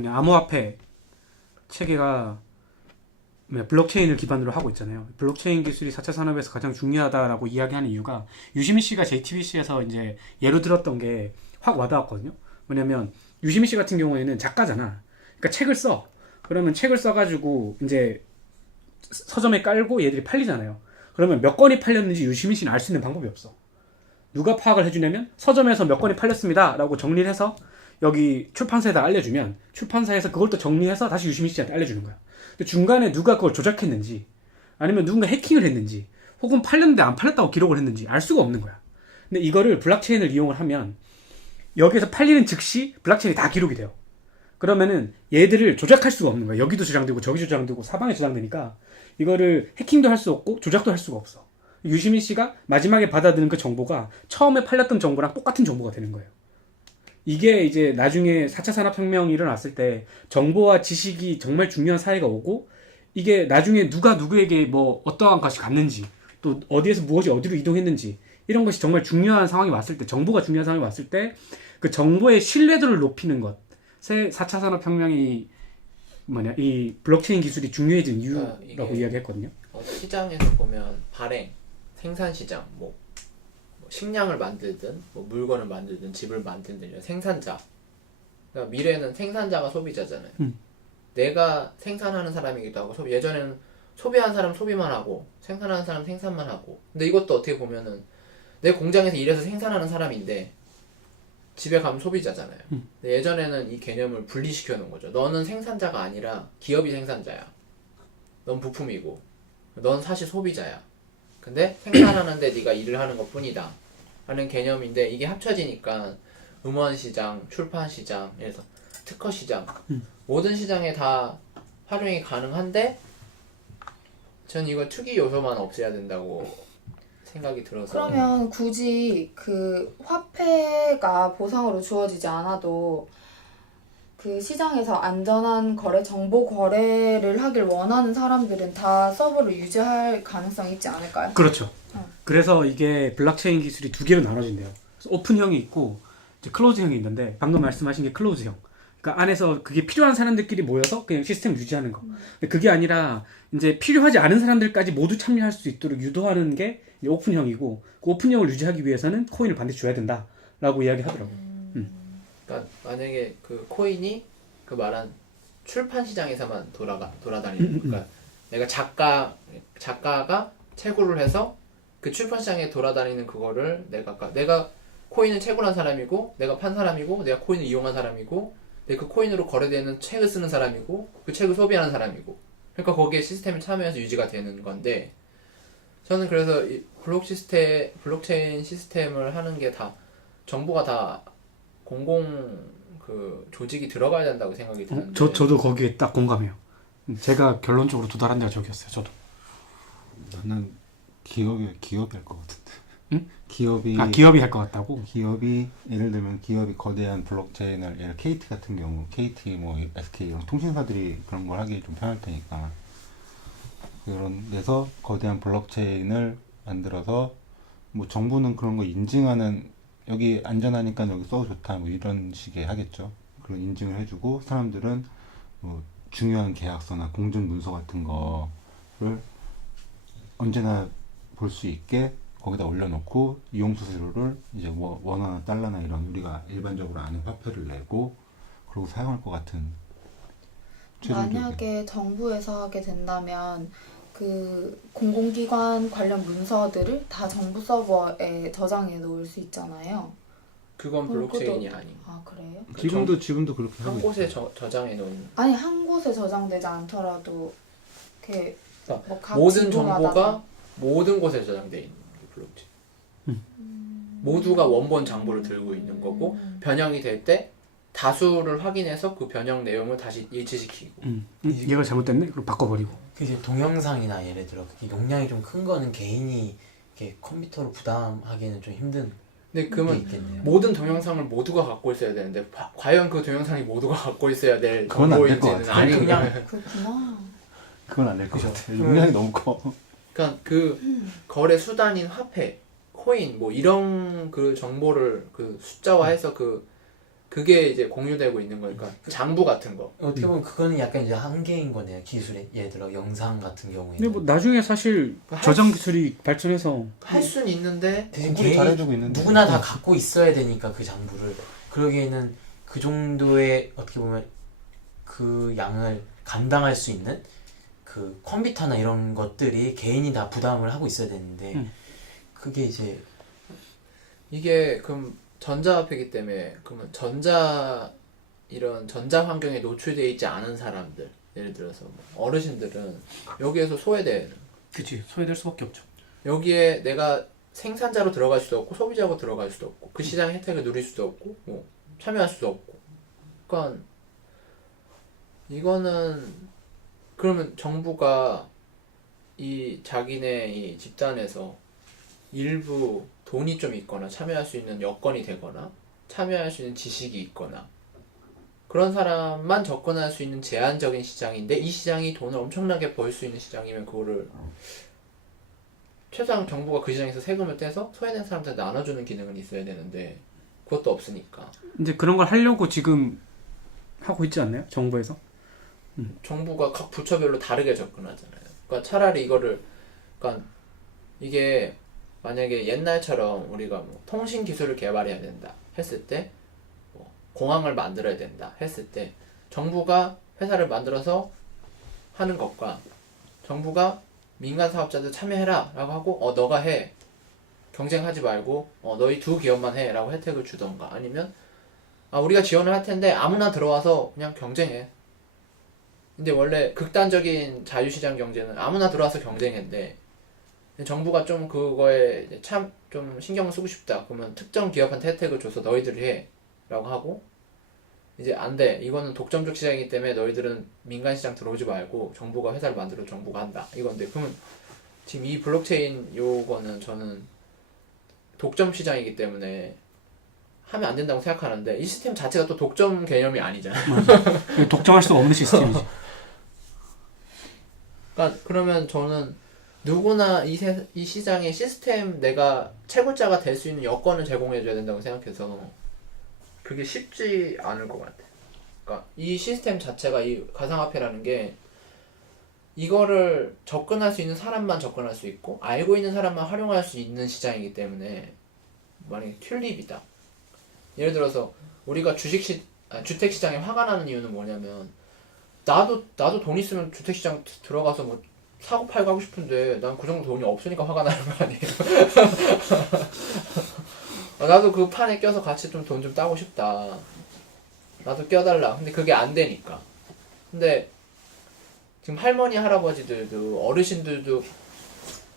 암호화폐 체계가 블록체인을 기반으로 하고 있잖아요. 블록체인 기술이 4차 산업에서 가장 중요하다라고 이야기하는 이유가 유시민 씨가 JTBC에서 이제 예로 들었던 게 확 와닿았거든요. 뭐냐면 유시민 씨 같은 경우에는 작가잖아. 그러니까 책을 써. 그러면 책을 써가지고 이제 서점에 깔고 얘들이 팔리잖아요. 그러면 몇 권이 팔렸는지 유시민 씨는 알 수 있는 방법이 없어. 누가 파악을 해주냐면 서점에서 몇 권이 팔렸습니다 라고 정리를 해서 여기 출판사에다 알려주면 출판사에서 그걸 또 정리해서 다시 유시민 씨한테 알려주는 거야. 근데 중간에 누가 그걸 조작했는지 아니면 누군가 해킹을 했는지 혹은 팔렸는데 안 팔렸다고 기록을 했는지 알 수가 없는 거야. 근데 이거를 블록체인을 이용을 하면 여기에서 팔리는 즉시 블록체인이 다 기록이 돼요. 그러면은 얘들을 조작할 수가 없는 거야. 여기도 저장되고 저기 저장되고 사방에 저장되니까 이거를 해킹도 할 수 없고 조작도 할 수가 없어. 유시민 씨가 마지막에 받아드는 그 정보가 처음에 팔렸던 정보랑 똑같은 정보가 되는 거예요. 이게 이제 나중에 4차 산업혁명이 일어났을 때 정보와 지식이 정말 중요한 사회가 오고 이게 나중에 누가 누구에게 뭐 어떠한 것이 갔는지 또 어디에서 무엇이 어디로 이동했는지 이런 것이 정말 중요한 상황이 왔을 때 정보가 중요한 상황이 왔을 때 그 정보의 신뢰도를 높이는 것 4차 산업혁명이 이 블록체인 기술이 중요해진 이유라고 이야기했거든요. 시장에서 보면 발행, 생산시장, 뭐 식량을 만들든 뭐 물건을 만들든 집을 만들든 이런 생산자. 그러니까 미래는 생산자가 소비자잖아요. 내가 생산하는 사람이기도 하고 예전에는 소비하는 사람 소비만 하고 생산하는 사람 생산만 하고. 근데 이것도 어떻게 보면은 내 공장에서 일해서 생산하는 사람인데 집에 가면 소비자잖아요. 근데 예전에는 이 개념을 분리시켜 놓은 거죠. 너는 생산자가 아니라 기업이 생산자야. 넌 부품이고 넌 사실 소비자야. 근데 생산하는데 네가 일을 하는 것뿐이다 하는 개념인데 이게 합쳐지니까 음원시장, 출판시장, 그래서 특허시장 모든 시장에 다 활용이 가능한데 전 이거 투기 요소만 없애야 된다고 생각이 들어서. 그러면 굳이 그 화폐가 보상으로 주어지지 않아도 그 시장에서 안전한 거래, 정보 거래를 하길 원하는 사람들은 다 서버를 유지할 가능성이 있지 않을까요? 그렇죠. 그래서 이게 블록체인 기술이 두 개로 나눠진대요. 그래서 오픈형이 있고 이제 클로즈형이 있는데 방금 말씀하신 게 클로즈형. 그러니까 안에서 그게 필요한 사람들끼리 모여서 그냥 시스템 유지하는 거. 근데 그게 아니라 이제 필요하지 않은 사람들까지 모두 참여할 수 있도록 유도하는 게 이제 오픈형이고 그 오픈형을 유지하기 위해서는 코인을 반드시 줘야 된다라고 이야기하더라고요. 그러니까 만약에 그 코인이 그 말한 출판 시장에서만 돌아다니는 그러니까 내가 작가가 채굴을 해서 그 출판 시장에 돌아다니는 그거를 내가 코인을 채굴한 사람이고 내가 판 사람이고 내가 코인을 이용한 사람이고 내가 그 코인으로 거래되는 책을 쓰는 사람이고 그 책을 소비하는 사람이고 그러니까 거기에 시스템에 참여해서 유지가 되는 건데 저는 그래서 이 블록체인 시스템을 하는 게 다 정보가 다 공공 그 조직이 들어가야 된다고 생각이 드는데 저도 거기에 딱 공감해요. 제가 결론적으로 도달한 데가 저기였어요. 저도. 나는 기업이 할 것 같은데. 응? 기업이 할 것 같다고? 기업이 예를 들면 기업이 거대한 블록체인을 예를 KT 같은 경우 KT 뭐 SK 이런 통신사들이 그런 걸 하기 좀 편할 테니까 그런 데서 거대한 블록체인을 만들어서 뭐 정부는 그런 거 인증하는 여기 안전하니까 여기 써도 좋다 뭐 이런 식의 하겠죠. 그런 인증을 해주고 사람들은 뭐 중요한 계약서나 공증 문서 같은 거를 언제나 볼 수 있게 거기다 올려놓고 이용 수수료를 이제 뭐 원화나 달러나 이런 우리가 일반적으로 아는 화폐를 내고 그러고 사용할 것 같은. 만약에 정부에서 하게 된다면 그 공공기관 관련 문서들을 다 정부 서버에 저장해 놓을 수 있잖아요. 그건 블록체인이 아닌. 아 그래요? 지금도 그렇게 하고 한 곳에 있죠. 저장해 놓은 아니 한 곳에 저장되지 않더라도 이렇게 뭐 각 모든 지도마다 정보가 모든 곳에 저장돼 있는 게 블록체인. 모두가 원본 장부를 들고 있는 거고 변형이 될 때 다수를 확인해서 그 변형 내용을 다시 일치시키고. 얘가 잘못됐네? 그럼 바꿔버리고. 그 이제 동영상이나 예를 들어 이 용량이 좀 큰 거는 개인이 이렇게 컴퓨터로 부담하기에는 좀 힘든 근데 게 그러면 있겠네요. 모든 동영상을 모두가 갖고 있어야 되는데 과연 그 동영상이 모두가 갖고 있어야 될 그건 안될것 정보인지는 같아요. 아닌 그냥 거예요. 그렇구나. 그건 안 될 것 그죠. 같아. 용량이 너무 커. 그러니까 그 거래 수단인 화폐, 코인 뭐 이런 그 정보를 그 숫자화해서 그게 이제 공유되고 있는 거니까 장부 같은 거. 어떻게 보면 그거는 약간 이제 한계인 거네요. 기술의 예를 들어 영상 같은 경우에는. 근데 뭐 나중에 사실 저장 기술이 발전해서 할 수는 있는데 대신 구글이 잘해주고 있는데. 누구나 다 갖고 있어야 되니까 그 장부를 그러기에는 그 정도의 어떻게 보면 그 양을 감당할 수 있는 그 컴퓨터나 이런 것들이 개인이 다 부담을 하고 있어야 되는데 그게 이제 이게 그럼 전자화폐이기 때문에 그러면 이런 전자 환경에 노출되어 있지 않은 사람들 예를 들어서 뭐 어르신들은 여기에서 소외되는 그치 소외될 수밖에 없죠. 여기에 내가 생산자로 들어갈 수도 없고 소비자로 들어갈 수도 없고 그 시장 혜택을 누릴 수도 없고 뭐 참여할 수도 없고 그러니까 이거는 그러면 정부가 이 자기네 이 집단에서 일부 돈이 좀 있거나 참여할 수 있는 여건이 되거나 참여할 수 있는 지식이 있거나 그런 사람만 접근할 수 있는 제한적인 시장인데 이 시장이 돈을 엄청나게 벌 수 있는 시장이면 그거를 최소한 정부가 그 시장에서 세금을 떼서 소외된 사람들한테 나눠주는 기능은 있어야 되는데 그것도 없으니까 이제 그런 걸 하려고 지금 하고 있지 않나요? 정부에서? 정부가 각 부처별로 다르게 접근하잖아요. 그러니까 차라리 이거를 그러니까 이게 만약에 옛날처럼 우리가 뭐 통신 기술을 개발해야 된다 했을 때 뭐 공항을 만들어야 된다 했을 때 정부가 회사를 만들어서 하는 것과 정부가 민간 사업자들 참여해라 라고 하고 너가 해 경쟁하지 말고 너희 두 기업만 해 라고 혜택을 주던가 아니면 우리가 지원을 할 텐데 아무나 들어와서 그냥 경쟁해. 근데 원래 극단적인 자유시장 경제는 아무나 들어와서 경쟁인데 정부가 좀 그거에 참 좀 신경을 쓰고 싶다. 그러면 특정 기업한테 혜택을 줘서 너희들이 해 라고 하고 이제 안 돼. 이거는 독점적 시장이기 때문에 너희들은 민간 시장 들어오지 말고 정부가 회사를 만들어 정부가 한다. 이건데 그러면 지금 이 블록체인 요거는 저는 독점 시장이기 때문에 하면 안 된다고 생각하는데 이 시스템 자체가 또 독점 개념이 아니잖아요. 독점할 수 없는 시스템이지. 그러니까 그러면 저는 누구나 이 시장의 시스템 내가 채굴자가 될 수 있는 여건을 제공해줘야 된다고 생각해서 그게 쉽지 않을 것 같아요. 그러니까 이 시스템 자체가 이 가상화폐라는 게 이거를 접근할 수 있는 사람만 접근할 수 있고 알고 있는 사람만 활용할 수 있는 시장이기 때문에 만약에 튤립이다. 예를 들어서 우리가 주택시장에 화가 나는 이유는 뭐냐면 나도 돈 있으면 주택시장 들어가서 뭐 사고 팔고 하고 싶은데 난 그 정도 돈이 없으니까 화가 나는 거 아니에요. 나도 그 판에 껴서 같이 좀 돈 좀 따고 싶다. 나도 껴달라. 근데 그게 안 되니까. 근데 지금 할머니 할아버지들도 어르신들도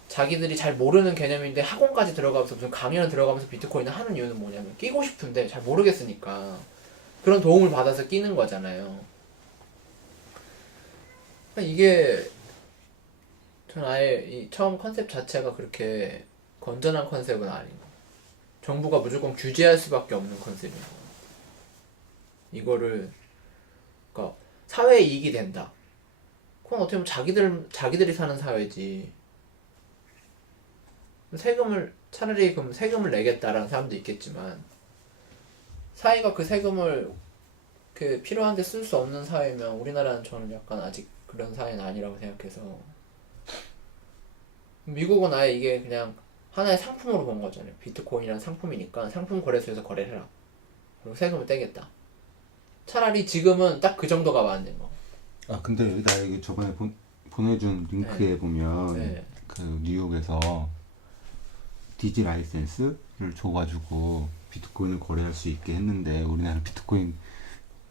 자기들이 잘 모르는 개념인데 학원까지 들어가면서 무슨 강연을 들어가면서 비트코인을 하는 이유는 뭐냐면 끼고 싶은데 잘 모르겠으니까 그런 도움을 받아서 끼는 거잖아요. 이게 전 아예 이 처음 컨셉 자체가 그렇게 건전한 컨셉은 아닌 거. 정부가 무조건 규제할 수밖에 없는 컨셉인 거. 이거를 그러니까 사회 이익이 된다. 그건 어떻게 보면 자기들이 사는 사회지. 차라리 그럼 세금을 내겠다라는 사람도 있겠지만 사회가 그 세금을 그 필요한데 쓸 수 없는 사회면 우리나라는 저는 약간 아직 그런 사회는 아니라고 생각해서 미국은 아예 이게 그냥 하나의 상품으로 본 거잖아요. 비트코인이라는 상품이니까 상품 거래소에서 거래를 해라. 그리고 세금을 떼겠다. 차라리 지금은 딱 그 정도가 맞는 거. 근데 나 여기 저번에 보내준 링크에 보면 네. 그 뉴욕에서 디지 라이센스를 줘가지고 비트코인을 거래할 수 있게 했는데 우리나라 비트코인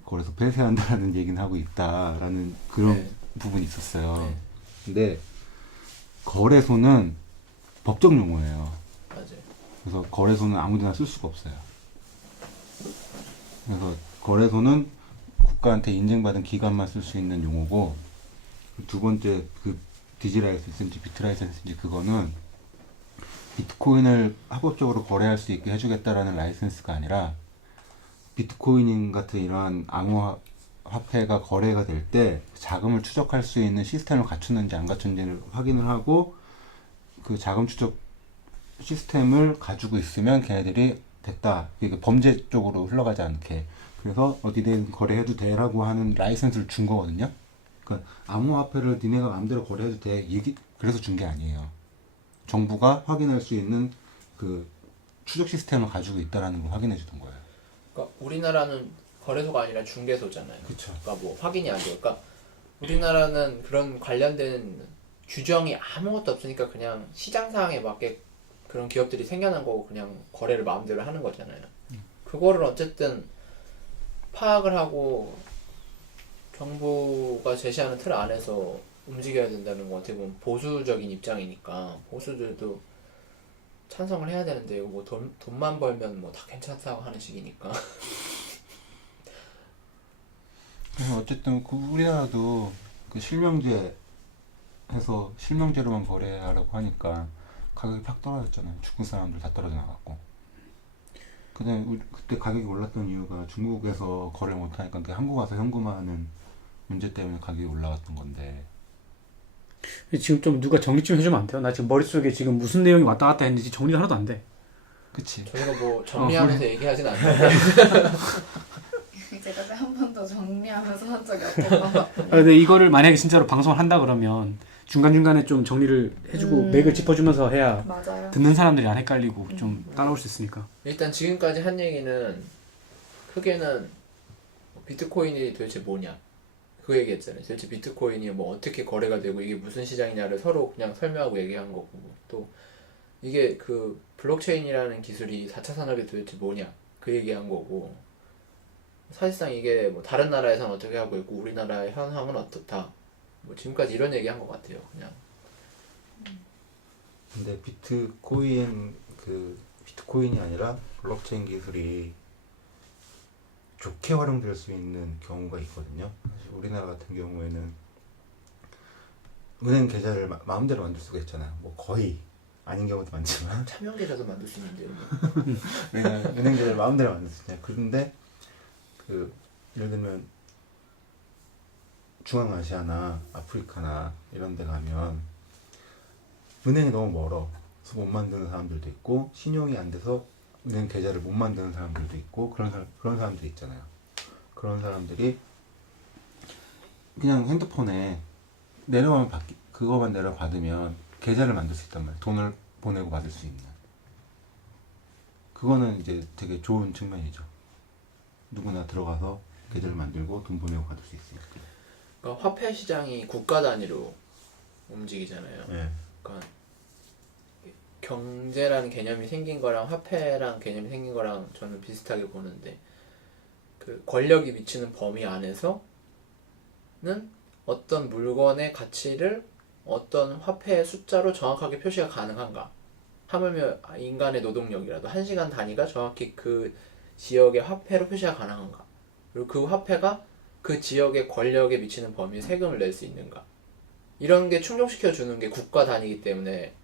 거래소 폐쇄한다라는 얘기는 하고 있다라는 그런 네. 부분이 있었어요. 네. 근데 거래소는 법적 용어예요. 맞아요. 그래서 거래소는 아무데나 쓸 수가 없어요. 그래서 거래소는 국가한테 인증받은 기관만 쓸 수 있는 용어고, 두 번째 그 디지라이센스인지 비트라이센스인지 그거는 비트코인을 합법적으로 거래할 수 있게 해주겠다라는 라이센스가 아니라 비트코인 같은 이러한 암호화폐가 거래가 될 때 자금을 추적할 수 있는 시스템을 갖추는지 안 갖추는지를 확인을 하고, 그 자금 추적 시스템을 가지고 있으면 걔네들이 됐다. 이게 범죄 쪽으로 흘러가지 않게. 그래서 어디든 거래해도 돼라고 하는 라이센스를 준 거거든요. 그러니까 암호화폐를 니네가 마음대로 거래해도 돼. 그래서 준 게 아니에요. 정부가 확인할 수 있는 그 추적 시스템을 가지고 있다라는 걸 확인해 주던 거예요. 그러니까 우리나라는 거래소가 아니라 중개소잖아요. 그쵸. 그러니까 뭐 확인이 안 돼요. 그러니까 우리나라는 그런 관련된 규정이 아무것도 없으니까 그냥 시장 상황에 맞게 그런 기업들이 생겨난 거고 그냥 거래를 마음대로 하는 거잖아요. 그거를 어쨌든 파악을 하고 정부가 제시하는 틀 안에서 움직여야 된다는 건 어떻게 보면 보수적인 입장이니까 보수들도 찬성을 해야 되는데 이거 뭐 돈만 벌면 뭐 다 괜찮다고 하는 식이니까. 그래서 어쨌든 그 우리나라도 그 실명제 해서 실명제로만 거래하라고 하니까 가격이 팍 떨어졌잖아요. 중국 사람들 다 떨어져 나갔고. 그때 가격이 올랐던 이유가 중국에서 거래를 못하니까 한국 와서 현금화하는 문제 때문에 가격이 올라갔던 건데. 지금 좀 누가 정리 좀 해주면 안 돼요? 나 지금 머릿속에 지금 무슨 내용이 왔다 갔다 했는지 정리가 하나도 안 돼. 그치. 저희가 뭐 정리하면서 얘기하진 않는데 제가 한 번도 정리하면서 한 적이 없던 것 같아요. 근데 이거를 만약에 진짜로 방송을 한다 그러면 중간중간에 좀 정리를 해주고 맥을 짚어주면서 해야 맞아요. 듣는 사람들이 안 헷갈리고 좀 따라올 수 있으니까. 일단 지금까지 한 얘기는 크게는 비트코인이 도대체 뭐냐 그 얘기했잖아요. 도대체 비트코인이 뭐 어떻게 거래가 되고 이게 무슨 시장이냐를 서로 그냥 설명하고 얘기한 거고, 또 이게 그 블록체인이라는 기술이 4차 산업이 도대체 뭐냐 그 얘기한 거고, 사실상 이게 뭐 다른 나라에서는 어떻게 하고 있고 우리나라의 현황은 어떻다, 뭐 지금까지 이런 얘기 한 것 같아요. 그냥 근데 비트코인이 아니라 블록체인 기술이 좋게 활용될 수 있는 경우가 있거든요. 사실 우리나라 같은 경우에는 은행 계좌를 마음대로 만들 수가 있잖아요. 뭐 거의 아닌 경우도 많지만 차명 계좌도 만들 수 있는데 은행 계좌를 마음대로 만들 수 있잖아요. 그런데 그 예를 들면 중앙아시아나 아프리카나 이런 데 가면 은행이 너무 멀어서 못 만드는 사람들도 있고, 신용이 안 돼서 은행 계좌를 못 만드는 사람들도 있고, 그런 사람들이 있잖아요. 그런 사람들이 그냥 핸드폰에 그거만 내려받으면 계좌를 만들 수 있단 말이에요. 돈을 보내고 받을 수 있는. 그거는 이제 되게 좋은 측면이죠. 누구나 들어가서 계좌를 만들고 돈 보내고 받을 수 있으니까. 그러니까 화폐 시장이 국가 단위로 움직이잖아요. 네. 그러니까 경제라는 개념이 생긴 거랑 화폐랑 개념이 생긴 거랑 저는 비슷하게 보는데, 그 권력이 미치는 범위 안에서는 어떤 물건의 가치를 어떤 화폐의 숫자로 정확하게 표시가 가능한가, 하물며 인간의 노동력이라도 1시간 단위가 정확히 그 지역의 화폐로 표시가 가능한가, 그리고 그 화폐가 그 지역의 권력에 미치는 범위에 세금을 낼 수 있는가, 이런 게 충족시켜 주는 게 국가 단위이기 때문에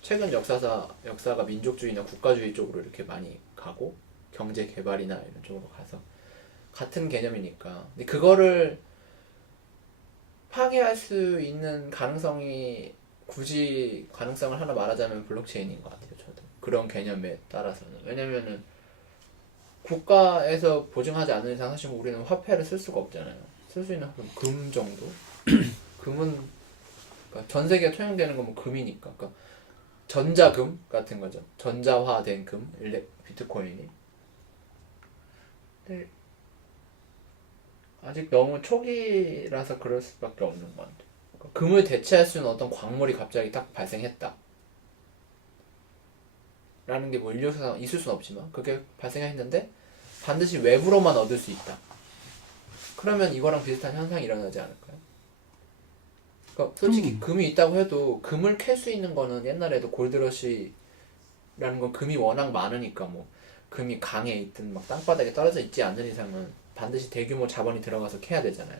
최근 역사가 민족주의나 국가주의 쪽으로 이렇게 많이 가고 경제 개발이나 이런 쪽으로 가서 같은 개념이니까. 근데 그거를 파괴할 수 있는 가능성이, 굳이 가능성을 하나 말하자면 블록체인인 것 같아요. 저도 그런 개념에 따라서는. 왜냐면은 국가에서 보증하지 않는 이상 사실 우리는 화폐를 쓸 수가 없잖아요. 쓸 수 있는 화폐는 금 정도. 금은 그러니까 전 세계에 통용되는 건 뭐 금이니까. 그러니까 전자금 같은 거죠. 전자화된 금, 비트코인이. 근데 아직 너무 초기라서 그럴 수밖에 없는 것 같아요. 그러니까 금을 대체할 수 있는 어떤 광물이 갑자기 딱 발생했다 라는 게 뭐 인류사상 있을 수는 없지만 그게 발생했는데 반드시 외부로만 얻을 수 있다. 그러면 이거랑 비슷한 현상이 일어나지 않을까요? 그러니까 솔직히 금이 있다고 해도 금을 캘 수 있는 거는 옛날에도 골드러시 금이라는 건 금이 워낙 많으니까 뭐 금이 강에 있든 막 땅바닥에 떨어져 있지 않는 이상은 반드시 대규모 자본이 들어가서 캐야 되잖아요.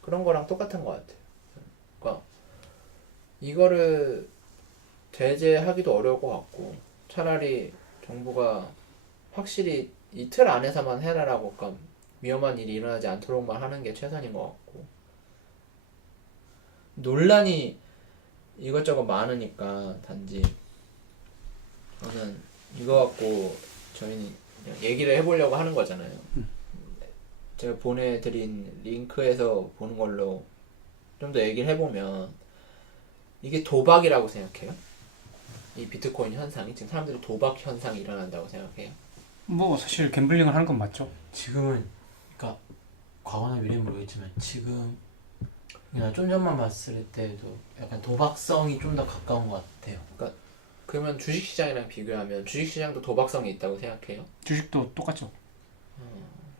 그런 거랑 똑같은 것 같아요. 그러니까 이거를 제재하기도 어려울 것 같고 차라리 정부가 확실히 이 틀 안에서만 해라라고, 그러니까 위험한 일이 일어나지 않도록만 하는 게 최선인 것 같고, 논란이 이것저것 많으니까 단지 저는 이거 갖고 저희는 그냥 얘기를 해보려고 하는 거잖아요. 제가 보내드린 링크에서 보는 걸로 좀 더 얘기를 해보면 이게 도박이라고 생각해요? 이 비트코인 현상이 지금 사람들이 도박 현상이 일어난다고 생각해요? 뭐 사실 갬블링을 하는 건 맞죠. 지금은 그러니까 과거나 미래는 모르겠지만 지금 그냥 좀 전만 봤을 때도 약간 도박성이 좀 더 가까운 것 같아요. 그러면 주식시장이랑 비교하면 주식시장도 도박성이 있다고 생각해요? 주식도 똑같죠.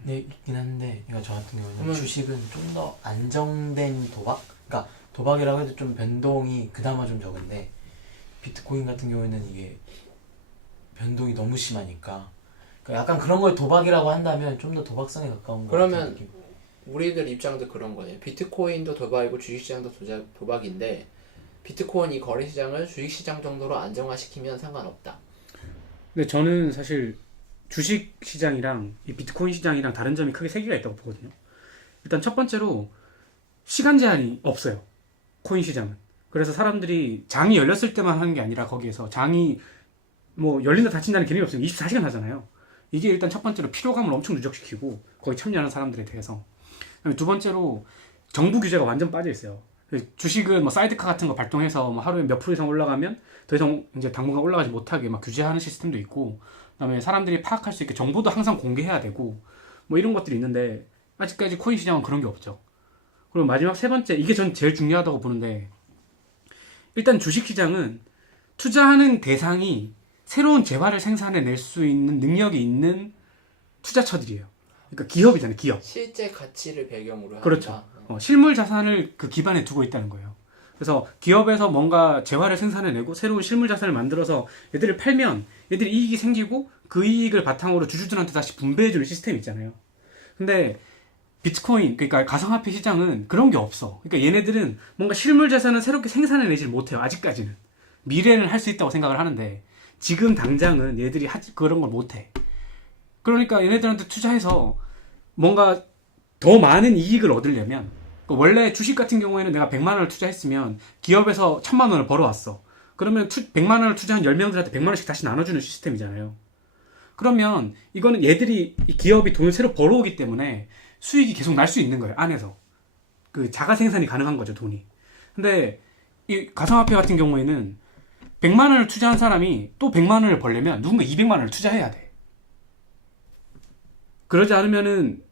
네, 있긴 한데 이거 저 같은 경우는 그러면- 주식은 좀 더 안정된 도박? 그러니까 도박이라고 해도 좀 변동이 그나마 좀 적은데 비트코인 같은 경우에는 이게 변동이 너무 심하니까 그러니까 약간 그런 걸 도박이라고 한다면 좀 더 도박성에 가까운 것 그러면 같은 느낌. 우리들 입장도 그런 거예요. 비트코인도 도박이고 주식시장도 도박인데 비트코인 이 거래시장을 주식시장 정도로 안정화시키면 상관없다. 근데 저는 사실 주식 시장이랑 이 비트코인 시장이랑 다른 점이 크게 세 개가 있다고 보거든요. 일단 첫 번째로 시간 제한이 없어요. 코인 시장은. 그래서 사람들이 장이 열렸을 때만 하는 게 아니라 거기에서 장이 뭐 열린다 닫힌다는 개념이 없으면 24시간 하잖아요. 이게 일단 첫 번째로 피로감을 엄청 누적시키고 거기 참여하는 사람들에 대해서. 그다음에 두 번째로 정부 규제가 완전 빠져 있어요. 주식은 뭐 사이드카 같은 거 발동해서 뭐 하루에 몇 프로 이상 올라가면 더 이상 이제 당분간 올라가지 못하게 막 규제하는 시스템도 있고, 그다음에 사람들이 파악할 수 있게 정보도 항상 공개해야 되고 뭐 이런 것들이 있는데 아직까지 코인 시장은 그런 게 없죠. 그리고 마지막 세 번째, 이게 전 제일 중요하다고 보는데, 일단 주식 시장은 투자하는 대상이 새로운 재화를 생산해낼 수 있는 능력이 있는 투자처들이에요. 그러니까 기업이잖아요, 기업. 실제 가치를 배경으로 한다. 그렇죠. 실물 자산을 그 기반에 두고 있다는 거예요. 그래서 기업에서 뭔가 재화를 생산해내고 새로운 실물 자산을 만들어서 얘들을 팔면 얘들이 이익이 생기고 그 이익을 바탕으로 주주들한테 다시 분배해주는 시스템이 있잖아요. 근데 비트코인, 그러니까 가상화폐 시장은 그런 게 없어. 그러니까 얘네들은 뭔가 실물 자산을 새롭게 생산해내질 못해요. 아직까지는. 미래는 할 수 있다고 생각을 하는데 지금 당장은 얘들이 그런 걸 못해. 그러니까 얘네들한테 투자해서 뭔가 더 많은 이익을 얻으려면, 원래 주식 같은 경우에는 내가 100만 원을 투자했으면 기업에서 1000만 원을 벌어왔어. 그러면 100만 원을 투자한 10명들한테 100만 원씩 다시 나눠주는 시스템이잖아요. 그러면 이거는 얘들이, 이 기업이 돈을 새로 벌어오기 때문에 수익이 계속 날 수 있는 거예요, 안에서. 그 자가 생산이 가능한 거죠, 돈이. 근데 이 가상화폐 같은 경우에는 100만 원을 투자한 사람이 또 100만 원을 벌려면 누군가 200만 원을 투자해야 돼. 그러지 않으면은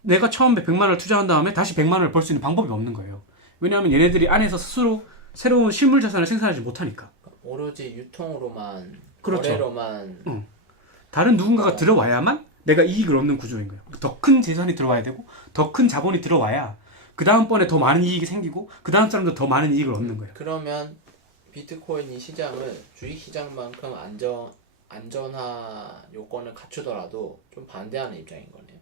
내가 처음 100만 원을 투자한 다음에 다시 100만 원을 벌 수 있는 방법이 없는 거예요. 왜냐하면 얘네들이 안에서 스스로 새로운 실물 자산을 생산하지 못하니까. 오로지 유통으로만, 그렇죠. 거래로만. 다른 누군가가 들어와야만 내가 이익을 얻는 구조인 거예요. 더 큰 재산이 들어와야 되고 더 큰 자본이 들어와야 그 다음번에 더 많은 이익이 생기고 그 다음 사람도 더 많은 이익을 얻는 거예요. 그러면 비트코인 이 시장은 주식시장만큼 안전화 요건을 갖추더라도 좀 반대하는 입장인 거네요.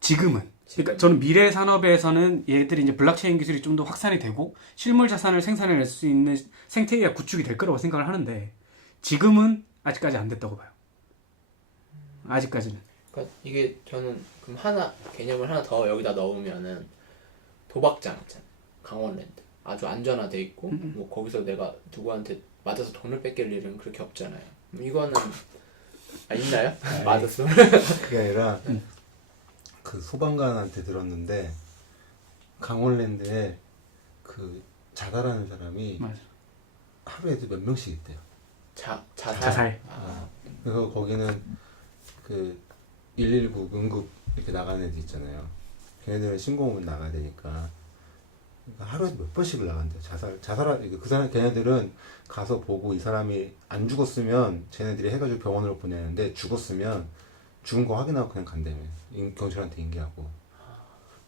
지금은. 그러니까 저는 미래 산업에서는 얘들이 이제 블록체인 기술이 좀 더 확산이 되고 실물 자산을 생산해낼 수 있는 생태계가 구축이 될 거라고 생각을 하는데 지금은 아직까지 안 됐다고 봐요. 아직까지는. 그러니까 이게 저는 그럼 개념을 하나 더 여기다 넣으면은 도박장 있잖아요. 강원랜드. 아주 안전화돼 있고 뭐 거기서 내가 누구한테 맞아서 돈을 뺏길 일은 그렇게 없잖아요. 이거는 있나요? 맞았으면. 그게 아니라 그 소방관한테 들었는데 강원랜드에 그 자살하는 사람이 맞아. 하루에도 몇 명씩 있대요. 자살. 그래서 거기는 그 119 응급 이렇게 나가는 애들 있잖아요. 걔네들은 신고 오면 나가야 되니까. 그러니까 하루에 몇 번씩을 나간대요. 그 사람, 걔네들은 가서 보고 이 사람이 안 죽었으면 쟤네들이 해가지고 병원으로 보내는데 죽었으면 죽은 거 확인하고 그냥 간다며. 경찰한테 인계하고.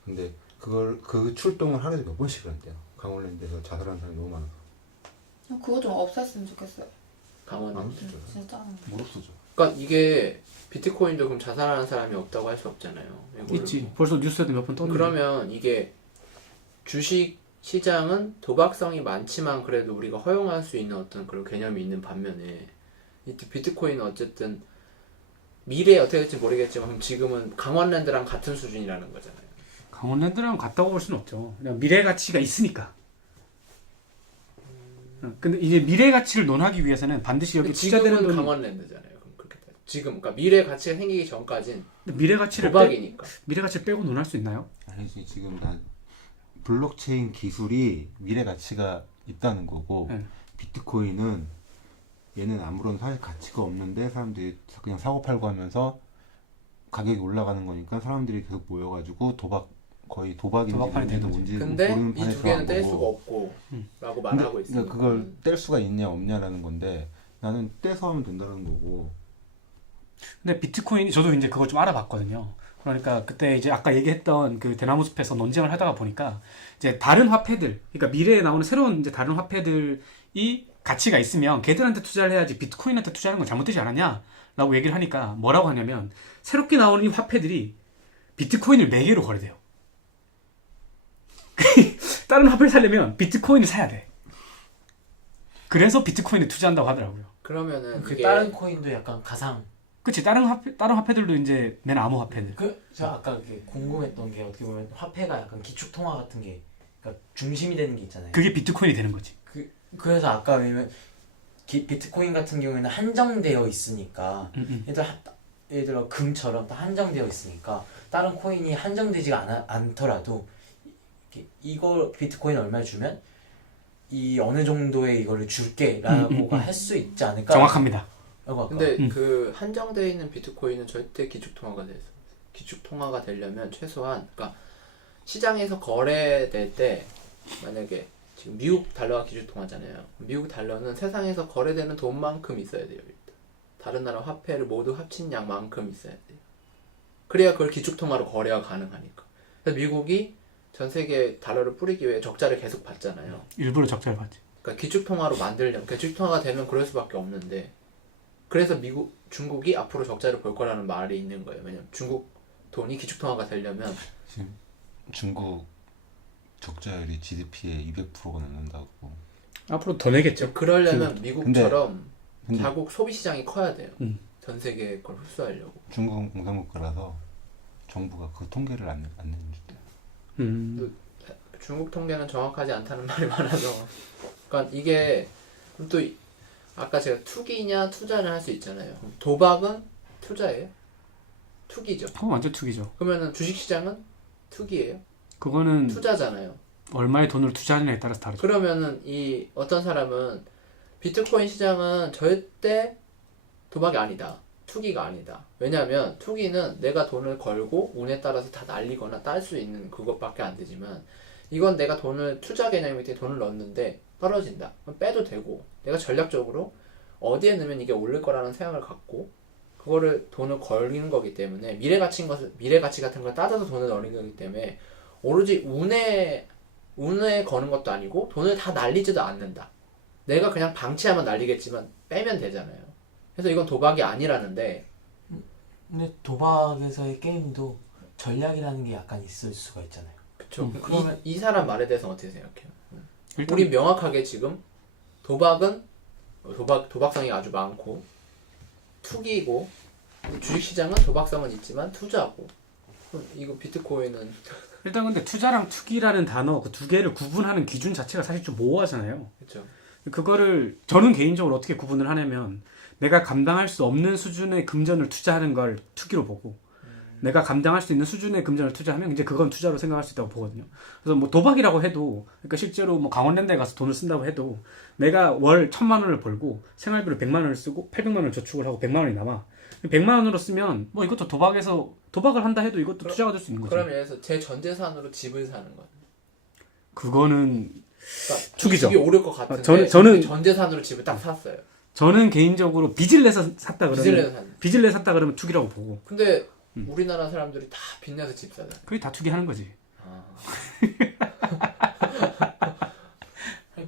근데 그 출동을 하루에 몇 번씩을 한대요. 강원랜드에서 자살하는 사람이 너무 많아서. 그거 좀 없앴으면 좋겠어요. 강원랜드. 안 없어져. 진짜. 못 없어져. 그러니까 이게 비트코인도 그럼 자살하는 사람이 없다고 할 수 없잖아요. 이거를 있지. 벌써 뉴스에도 몇 번 떴는데. 그러면 이게 주식 시장은 도박성이 많지만 그래도 우리가 허용할 수 있는 어떤 그런 개념이 있는 반면에 이 비트코인은 어쨌든 미래에 어떻게 될지 모르겠지만 그럼 지금은 강원랜드랑 같은 수준이라는 거잖아요. 강원랜드랑 같다고 볼 수는 없죠. 그냥 미래 가치가 있으니까. 근데 이제 미래 가치를 논하기 위해서는 반드시 여기 투자되는 지금은 돈이 강원랜드잖아요. 그럼 그렇게 따지면. 지금 그러니까 미래 가치가 생기기 전까진 미래 가치를 도박이니까. 미래 가치를 빼고 논할 수 있나요? 아니지 지금 난 블록체인 기술이 미래 가치가 있다는 거고 네. 비트코인은 얘는 아무런 사실 가치가 없는데 사람들이 그냥 사고 팔고 하면서 가격이 올라가는 거니까 사람들이 계속 모여가지고 거의 도박인지 도박판이 되는 뭔지 거지. 근데 모르는 이 판에서 두 개는 한 뗄 거고. 수가 없고 라고 근데 말하고 있어요. 그러니까 그걸 뗄 수가 있냐 없냐라는 건데 나는 떼서 하면 된다는 거고. 근데 비트코인이 저도 이제 그걸 좀 알아봤거든요. 그러니까 그때 이제 아까 얘기했던 그 대나무 숲에서 논쟁을 하다가 보니까 이제 다른 화폐들, 그러니까 미래에 나오는 새로운 이제 다른 화폐들이 가치가 있으면 걔들한테 투자를 해야지 비트코인한테 투자하는 건 잘못되지 않았냐라고 얘기를 하니까 뭐라고 하냐면 새롭게 나오는 이 화폐들이 비트코인을 매개로 거래돼요. 다른 화폐를 사려면 비트코인을 사야 돼. 그래서 비트코인에 투자한다고 하더라고요. 그러면은 그 이게 다른 코인도 약간 가상. 그치, 다른 화폐들도 이제 맨 암호 화폐들. 저 아까 궁금했던 게 어떻게 보면 화폐가 약간 기축 통화 같은 게 그러니까 중심이 되는 게 있잖아요. 그게 비트코인이 되는 거지. 그래서 아까 왜냐면 비트코인 같은 경우에는 한정되어 있으니까 예를 들어 금처럼 다 한정되어 있으니까 다른 코인이 한정되지가 않더라도 이거 비트코인 얼마 주면 이 어느 정도의 이거를 줄게라고가 할 수 있지 않을까? 정확합니다. 근데 그 한정되어 있는 비트코인은 절대 기축 통화가 돼서 기축 통화가 되려면 최소한 그러니까 시장에서 거래될 때 만약에 지금 미국 달러가 기축 통화잖아요. 미국 달러는 세상에서 거래되는 돈만큼 있어야 돼요. 일단. 다른 나라 화폐를 모두 합친 양만큼 있어야 돼요. 그래야 그걸 기축 통화로 거래가 가능하니까. 그래서 미국이 전 세계 달러를 뿌리기 위해 적자를 계속 받잖아요. 일부러 적자를 봤지. 그러니까 기축 통화로 만들려면 기축 통화가 되면 그럴 수밖에 없는데 그래서 중국이 앞으로 적자를 볼 거라는 말이 있는 거예요. 왜냐면 중국 돈이 기축 통화가 되려면 지금 중국 적자율이 GDP의 200%가 넘는다고. 앞으로 더 내겠죠. 그러려면 미국처럼 근데 자국 소비 시장이 커야 돼요. 음. 전 세계에 그걸 흡수하려고. 중국은 공산국가라서 정부가 그 통계를 안 내준대. 중국 통계는 정확하지 않다는 말이 많아서. 그러니까 이게 또 아까 제가 투기냐 투자를 할 수 있잖아요. 도박은 투자예요? 투기죠. 그건 완전 투기죠. 그러면은 주식시장은 투기예요? 그거는 투자잖아요. 얼마의 돈을 투자하느냐에 따라서 다르죠. 그러면은 이 어떤 사람은 비트코인 시장은 절대 도박이 아니다. 투기가 아니다. 왜냐하면 투기는 내가 돈을 걸고 운에 따라서 다 날리거나 딸 수 있는 그것밖에 안 되지만 이건 내가 돈을 투자 개념 밑에 돈을 넣었는데 떨어진다. 그럼 빼도 되고 내가 전략적으로 어디에 넣으면 이게 오를 거라는 생각을 갖고 그거를 돈을 걸리는 거기 때문에 미래 가치 같은 걸 따져서 돈을 넣는 거기 때문에 오로지 운에 거는 것도 아니고 돈을 다 날리지도 않는다. 내가 그냥 방치하면 날리겠지만 빼면 되잖아요. 그래서 이건 도박이 아니라는데 근데 도박에서의 게임도 전략이라는 게 약간 있을 수가 있잖아요. 그쵸. 그러면 이 사람 말에 대해서 어떻게 생각해요? 일단 우리 명확하게 지금 도박성이 아주 많고 투기고 주식시장은 도박성은 있지만 투자고 그럼 이거 비트코인은 일단 근데 투자랑 투기라는 단어 그 두 개를 구분하는 기준 자체가 사실 좀 모호하잖아요. 그쵸. 그거를 저는 개인적으로 어떻게 구분을 하냐면 내가 감당할 수 없는 수준의 금전을 투자하는 걸 투기로 보고 내가 감당할 수 있는 수준의 금전을 투자하면 이제 그건 투자로 생각할 수 있다고 보거든요. 그래서 뭐 도박이라고 해도 그러니까 실제로 뭐 강원랜드에 가서 돈을 쓴다고 해도 내가 월 1,000만 원을 벌고 생활비로 100만 원을 쓰고 800만 원을 저축을 하고 100만 원이 남아. 100만 원으로 쓰면 뭐 이것도 도박을 한다 해도 이것도 투자가 될 수 있는 거죠. 그럼 예를 들어서 제 전 재산으로 집을 사는 거예요. 그거는 그러니까 투기죠. 집이 오를 것 같은데 저는 전 재산으로 집을 딱 샀어요. 저는 개인적으로 빚을 내서 샀다 빚을 내서 그러면 샀는데. 빚을 내서 샀다 그러면 투기라고 보고 근데 우리나라 사람들이 다 빚내서 집 사잖아요. 그게 다 투기하는 거지. 아.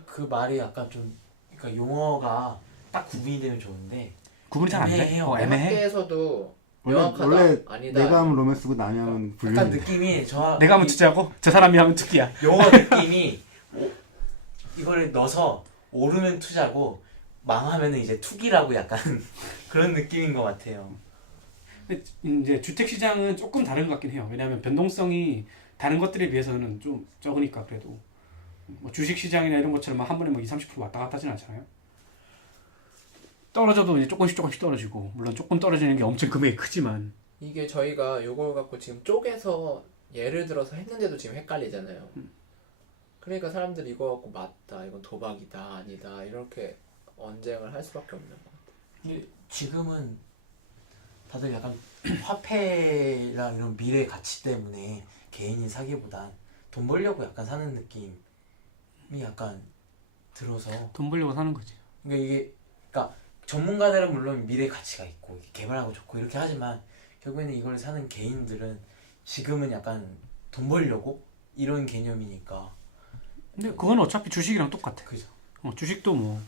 그 말이 약간 좀 그러니까 용어가 딱 구분이 되면 좋은데 구분이 잘 안 돼? 애매해요. 애매해? 음악계에서도 원래 명확하다 원래 아니다. 내가 하면 로맨스고 남이 하면 약간 불륜이야. 느낌이 저 내가 하면 투자고 저 사람이 하면 투기야. 용어 느낌이 이거를 넣어서 오르면 투자고 망하면은 이제 투기라고 약간 그런 느낌인 것 같아요. 근데 이제 주택 시장은 조금 다른 것 같긴 해요. 왜냐하면 변동성이 다른 것들에 비해서는 좀 적으니까 그래도 뭐 주식 시장이나 이런 것처럼 한 번에 뭐 20, 30% 왔다 갔다 하진 않잖아요. 떨어져도 이제 조금씩 떨어지고 물론 조금 떨어지는 게 엄청 금액이 크지만 이게 저희가 요걸 갖고 지금 쪼개서 예를 들어서 했는데도 지금 헷갈리잖아요. 그러니까 사람들이 이거 갖고 맞다, 이건 도박이다, 아니다 이렇게 언쟁을 할 수밖에 없는 것 같아요. 근데 지금은 다들 약간 화폐랑 이런 미래 가치 때문에 개인이 사기보단 돈 벌려고 약간 사는 느낌이 약간 들어서 돈 벌려고 사는 거지. 그러니까 이게 그러니까 전문가들은 물론 미래 가치가 있고 개발하고 좋고 이렇게 하지만 결국에는 이걸 사는 개인들은 지금은 약간 돈 벌려고 이런 개념이니까 근데 그건 어차피 주식이랑 똑같아. 그죠. 주식도 뭐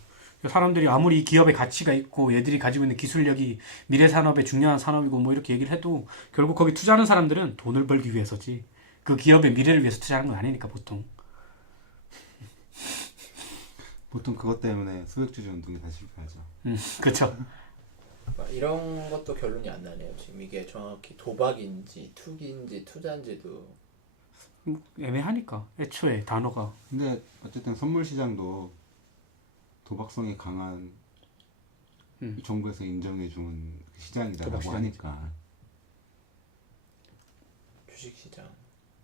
사람들이 아무리 기업의 가치가 있고 얘들이 가지고 있는 기술력이 미래 산업의 중요한 산업이고 뭐 이렇게 얘기를 해도 결국 거기 투자하는 사람들은 돈을 벌기 위해서지 그 기업의 미래를 위해서 투자하는 건 아니니까 보통. 보통 그것 때문에 소액주주 운동이 다 실패하죠. 그렇죠. 막 이런 것도 결론이 안 나네요. 지금 이게 정확히 도박인지 투기인지 투자인지도 애매하니까 애초에 단어가. 근데 어쨌든 선물 시장도 도박성이 강한 정부에서 인정해준 시장이다라고 도박 시장이지. 하니까 주식시장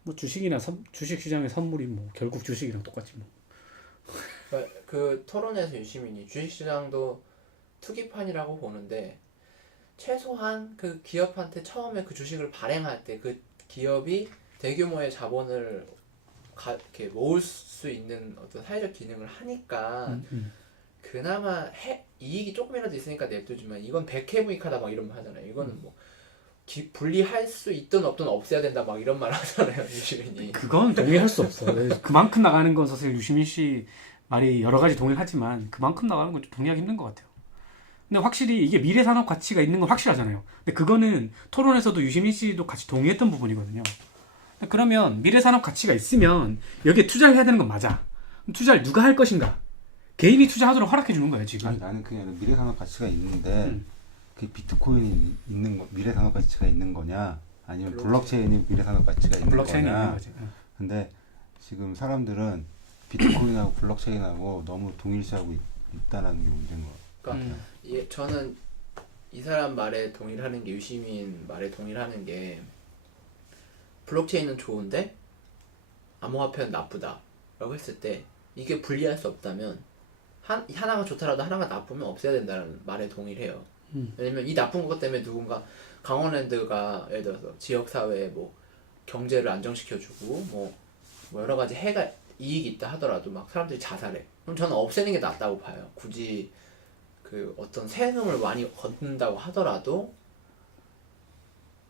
뭐 주식이나 주식 시장의 선물이 뭐 결국 주식이랑 똑같지 뭐. 그러니까 그 토론에서 유시민이 주식시장도 투기판이라고 보는데 최소한 그 기업한테 처음에 그 주식을 발행할 때 그 기업이 대규모의 자본을 이렇게 모을 수 있는 어떤 사회적 기능을 하니까 그나마 이익이 조금이라도 있으니까 냅두지만 이건 백해무익하다 막 이런 말 하잖아요. 이거는 뭐 분리할 수 있든 없든 없애야 된다 막 이런 말 하잖아요. 유시민이. 그건 동의할 수 없어. 그만큼 나가는 건 사실 유시민 씨 말이 여러 가지 동의하지만 그만큼 나가는 건 좀 동의하기 힘든 것 같아요. 근데 확실히 이게 미래 산업 가치가 있는 건 확실하잖아요. 근데 그거는 토론에서도 유시민 씨도 같이 동의했던 부분이거든요. 그러면 미래 산업 가치가 있으면 여기에 투자를 해야 되는 건 맞아. 그럼 투자를 누가 할 것인가? 개인이 투자하도록 허락해 주는 거예요 지금. 아니, 나는 그냥 미래 산업 가치가 있는데 그 비트코인이 있는 거 미래 산업 가치가 있는 거냐 아니면 블록체인이 미래 산업 가치가 있는 블록체인이 있는 거냐. 거지. 근데 지금 사람들은 비트코인하고 블록체인하고 너무 동일시하고 있다라는 게 문제인 것 그러니까 저는 이 사람 말에 동의를 하는 게 유시민 말에 동의를 하는 게 블록체인은 좋은데 암호화폐는 나쁘다라고 했을 때 이게 분리할 수 없다면 하나가 좋더라도 하나가 나쁘면 없애야 된다는 말에 동의를 해요. 왜냐면 이 나쁜 것 때문에 누군가 강원랜드가 예를 들어서 지역사회에 뭐 경제를 안정시켜주고 뭐 여러 가지 이익이 있다 하더라도 막 사람들이 자살해. 그럼 저는 없애는 게 낫다고 봐요. 굳이 그 어떤 세금을 많이 걷는다고 하더라도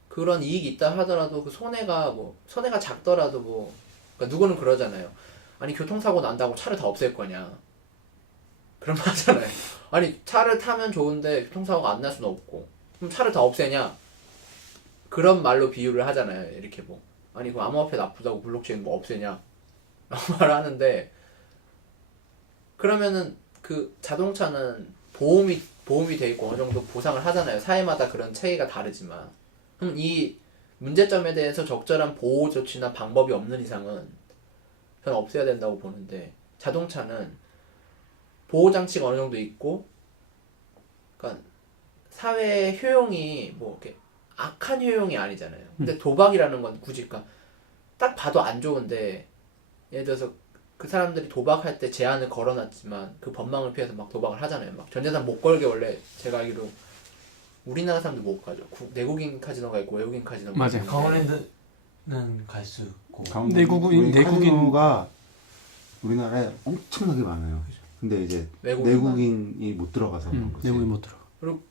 그런 이익이 있다 하더라도 그 손해가 작더라도 뭐 그러니까 누구는 그러잖아요. 아니 교통사고 난다고 차를 다 없앨 거냐? 그런 말 하잖아요. 아니 차를 타면 좋은데 교통사고가 안 날 수는 없고 그럼 차를 다 없애냐? 그런 말로 비유를 하잖아요. 이렇게 뭐 아니 그 암호화폐 나쁘다고 블록체인 뭐 없애냐? 라고 말을 하는데 그러면은 그 자동차는 보험이 돼 있고 어느 정도 보상을 하잖아요. 사회마다 그런 체계가 다르지만 그럼 이 문제점에 대해서 적절한 보호 조치나 방법이 없는 이상은 저는 없애야 된다고 보는데 자동차는 보호 장치가 어느 정도 있고 그러니까 사회 효용이 뭐 이렇게 악한 효용이 아니잖아요. 근데 도박이라는 건 굳이 그러니까 딱 봐도 안 좋은데 예를 들어서 그 사람들이 도박할 때 제한을 걸어놨지만 그 법망을 피해서 막 도박을 하잖아요. 막 전재산 못 걸게 원래 제가 알기로 우리나라 사람들 못 가죠. 내국인 카지노가 있고 외국인 카지노가 맞아요. 있는데 강원랜드는 갈 수 있고 내국인 카지노가 우리나라에 엄청나게 많아요. 근데 이제 내국인이 못 들어가서 그런 거지. 내국인 못 들어.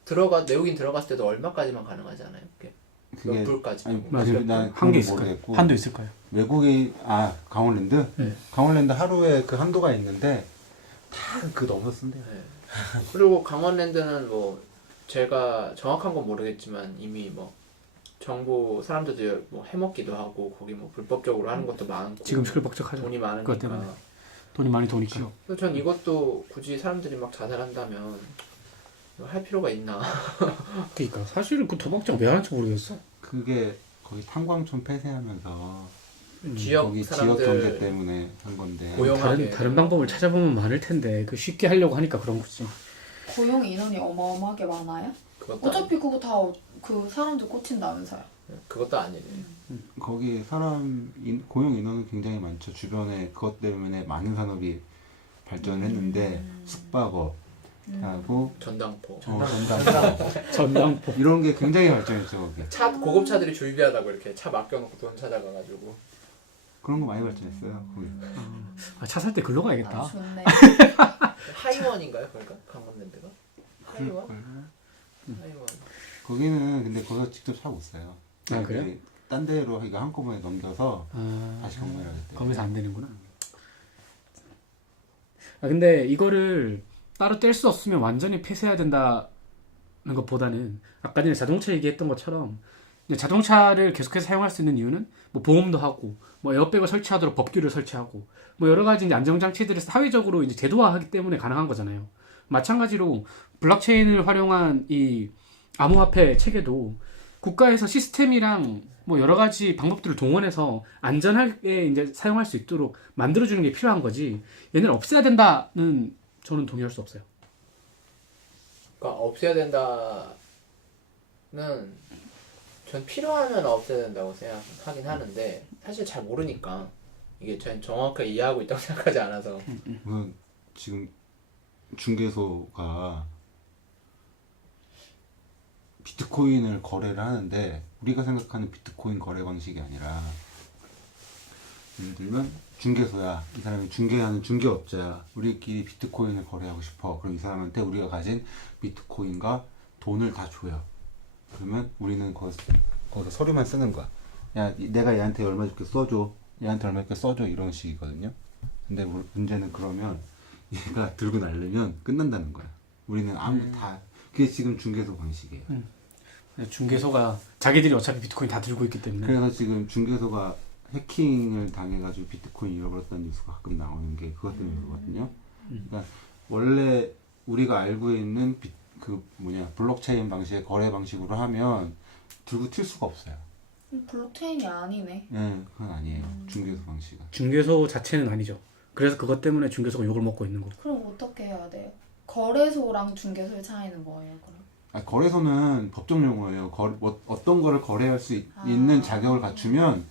그리고 내국인 들어갔을 때도 얼마까지만 가능하지 않아요? 몇 불까지? 아니, 맞아요. 난 한계 그건 있을 거예요. 모르겠고. 한도 있을 거예요. 외국인 강원랜드? 네. 강원랜드 하루에 그 한도가 있는데 다 그 넘어서 쓴대요. 네. 그리고 강원랜드는 뭐 제가 정확한 건 모르겠지만 이미 뭐 정부 사람들도 뭐 해먹기도 하고 거기 뭐 불법적으로 하는 것도 많고 지금 시끌벅적하죠. 돈이 그것 때문에. 많으니까. 돈이 많이 도니까. 그래서 전 이것도 굳이 사람들이 막 자살한다면 이거 할 필요가 있나? 그러니까 사실은 그 도박장 왜 하는지 모르겠어. 그게 거기 탄광촌 폐쇄하면서 지역 거기 지역 사람들 경제 때문에 한 건데 고용하게 다른 방법을 찾아보면 많을 텐데 그 쉽게 하려고 하니까 그런 거지. 고용 인원이 어마어마하게 많아요? 그것도 어차피 그거 다 그 사람들 꽂힌다면서요. 그것도 아니네. 거기 사람 고용 인원은 굉장히 많죠. 주변에 그것 때문에 많은 산업이 발전했는데 숙박업 하고 전당포. 전당포. 이런 게 굉장히 발전했죠. 거기 차 고급차들이 주의비하다고 이렇게 차 맡겨놓고 돈 찾아가가지고 그런 거 많이 발전했어요. 거기. 차 살 때 글로 가야겠다. 아, 좋네. 하이원인가요? 그러니까 강원랜드가 하이원? 하이원. 거기는 근데 거기서 직접 차 못 사요. 아, 그래요? 그게 딴 데로 이거 한꺼번에 넘겨서 아, 다시 건물을 하겠대. 거기서 안 되는구나. 근데 이거를 따로 뗄 수 없으면 완전히 폐쇄해야 된다는 것보다는 아까 전에 자동차 얘기했던 것처럼 이제 자동차를 계속해서 사용할 수 있는 이유는 뭐 보험도 하고 뭐 에어백을 설치하도록 법규를 설치하고 뭐 여러 가지 이제 안정장치들을 사회적으로 이제 제도화하기 때문에 가능한 거잖아요. 마찬가지로 블록체인을 활용한 이 암호화폐 체계도 국가에서 시스템이랑 뭐 여러 가지 방법들을 동원해서 안전하게 이제 사용할 수 있도록 만들어주는 게 필요한 거지. 얘네를 없애야 된다는 저는 동의할 수 없어요. 그러니까 없애야 된다는 전 필요하면 없애야 된다고 생각하긴 하는데 사실 잘 모르니까 이게 전 정확하게 이해하고 있다고 생각하지 않아서 우선 지금 중개소가 비트코인을 거래를 하는데 우리가 생각하는 비트코인 거래 방식이 아니라 예를 들면 중개소야. 이 사람이 중개하는 중개업자야. 우리끼리 비트코인을 거래하고 싶어. 그럼 이 사람한테 우리가 가진 비트코인과 돈을 다 줘요. 그러면 우리는 거기서 서류만 쓰는 거야. 야, 내가 얘한테 얼마 줄게 써줘. 얘한테 얼마 줄게 써줘. 이런 식이거든요. 근데 문제는 그러면 얘가 들고 날르면 끝난다는 거야. 우리는 아무 다 그게 지금 중개소 방식이에요. 중개소가 자기들이 어차피 비트코인 다 들고 있기 때문에. 그래서 지금 중개소가 해킹을 당해가지고 비트코인 잃어버렸다는 뉴스가 가끔 나오는 게 그것 때문에 그거거든요. 그러니까 원래 우리가 알고 있는 블록체인 방식의 거래 방식으로 하면 들고 튈 수가 없어요. 블록체인이 아니네. 네, 그건 아니에요. 중개소 방식은. 중개소 자체는 아니죠. 그래서 그것 때문에 중개소가 욕을 먹고 있는 거고. 그럼 어떻게 해야 돼요? 거래소랑 중개소의 차이는 뭐예요, 그럼? 거래소는 법적 용어예요. 어떤 거를 거래할 수 있는 자격을 갖추면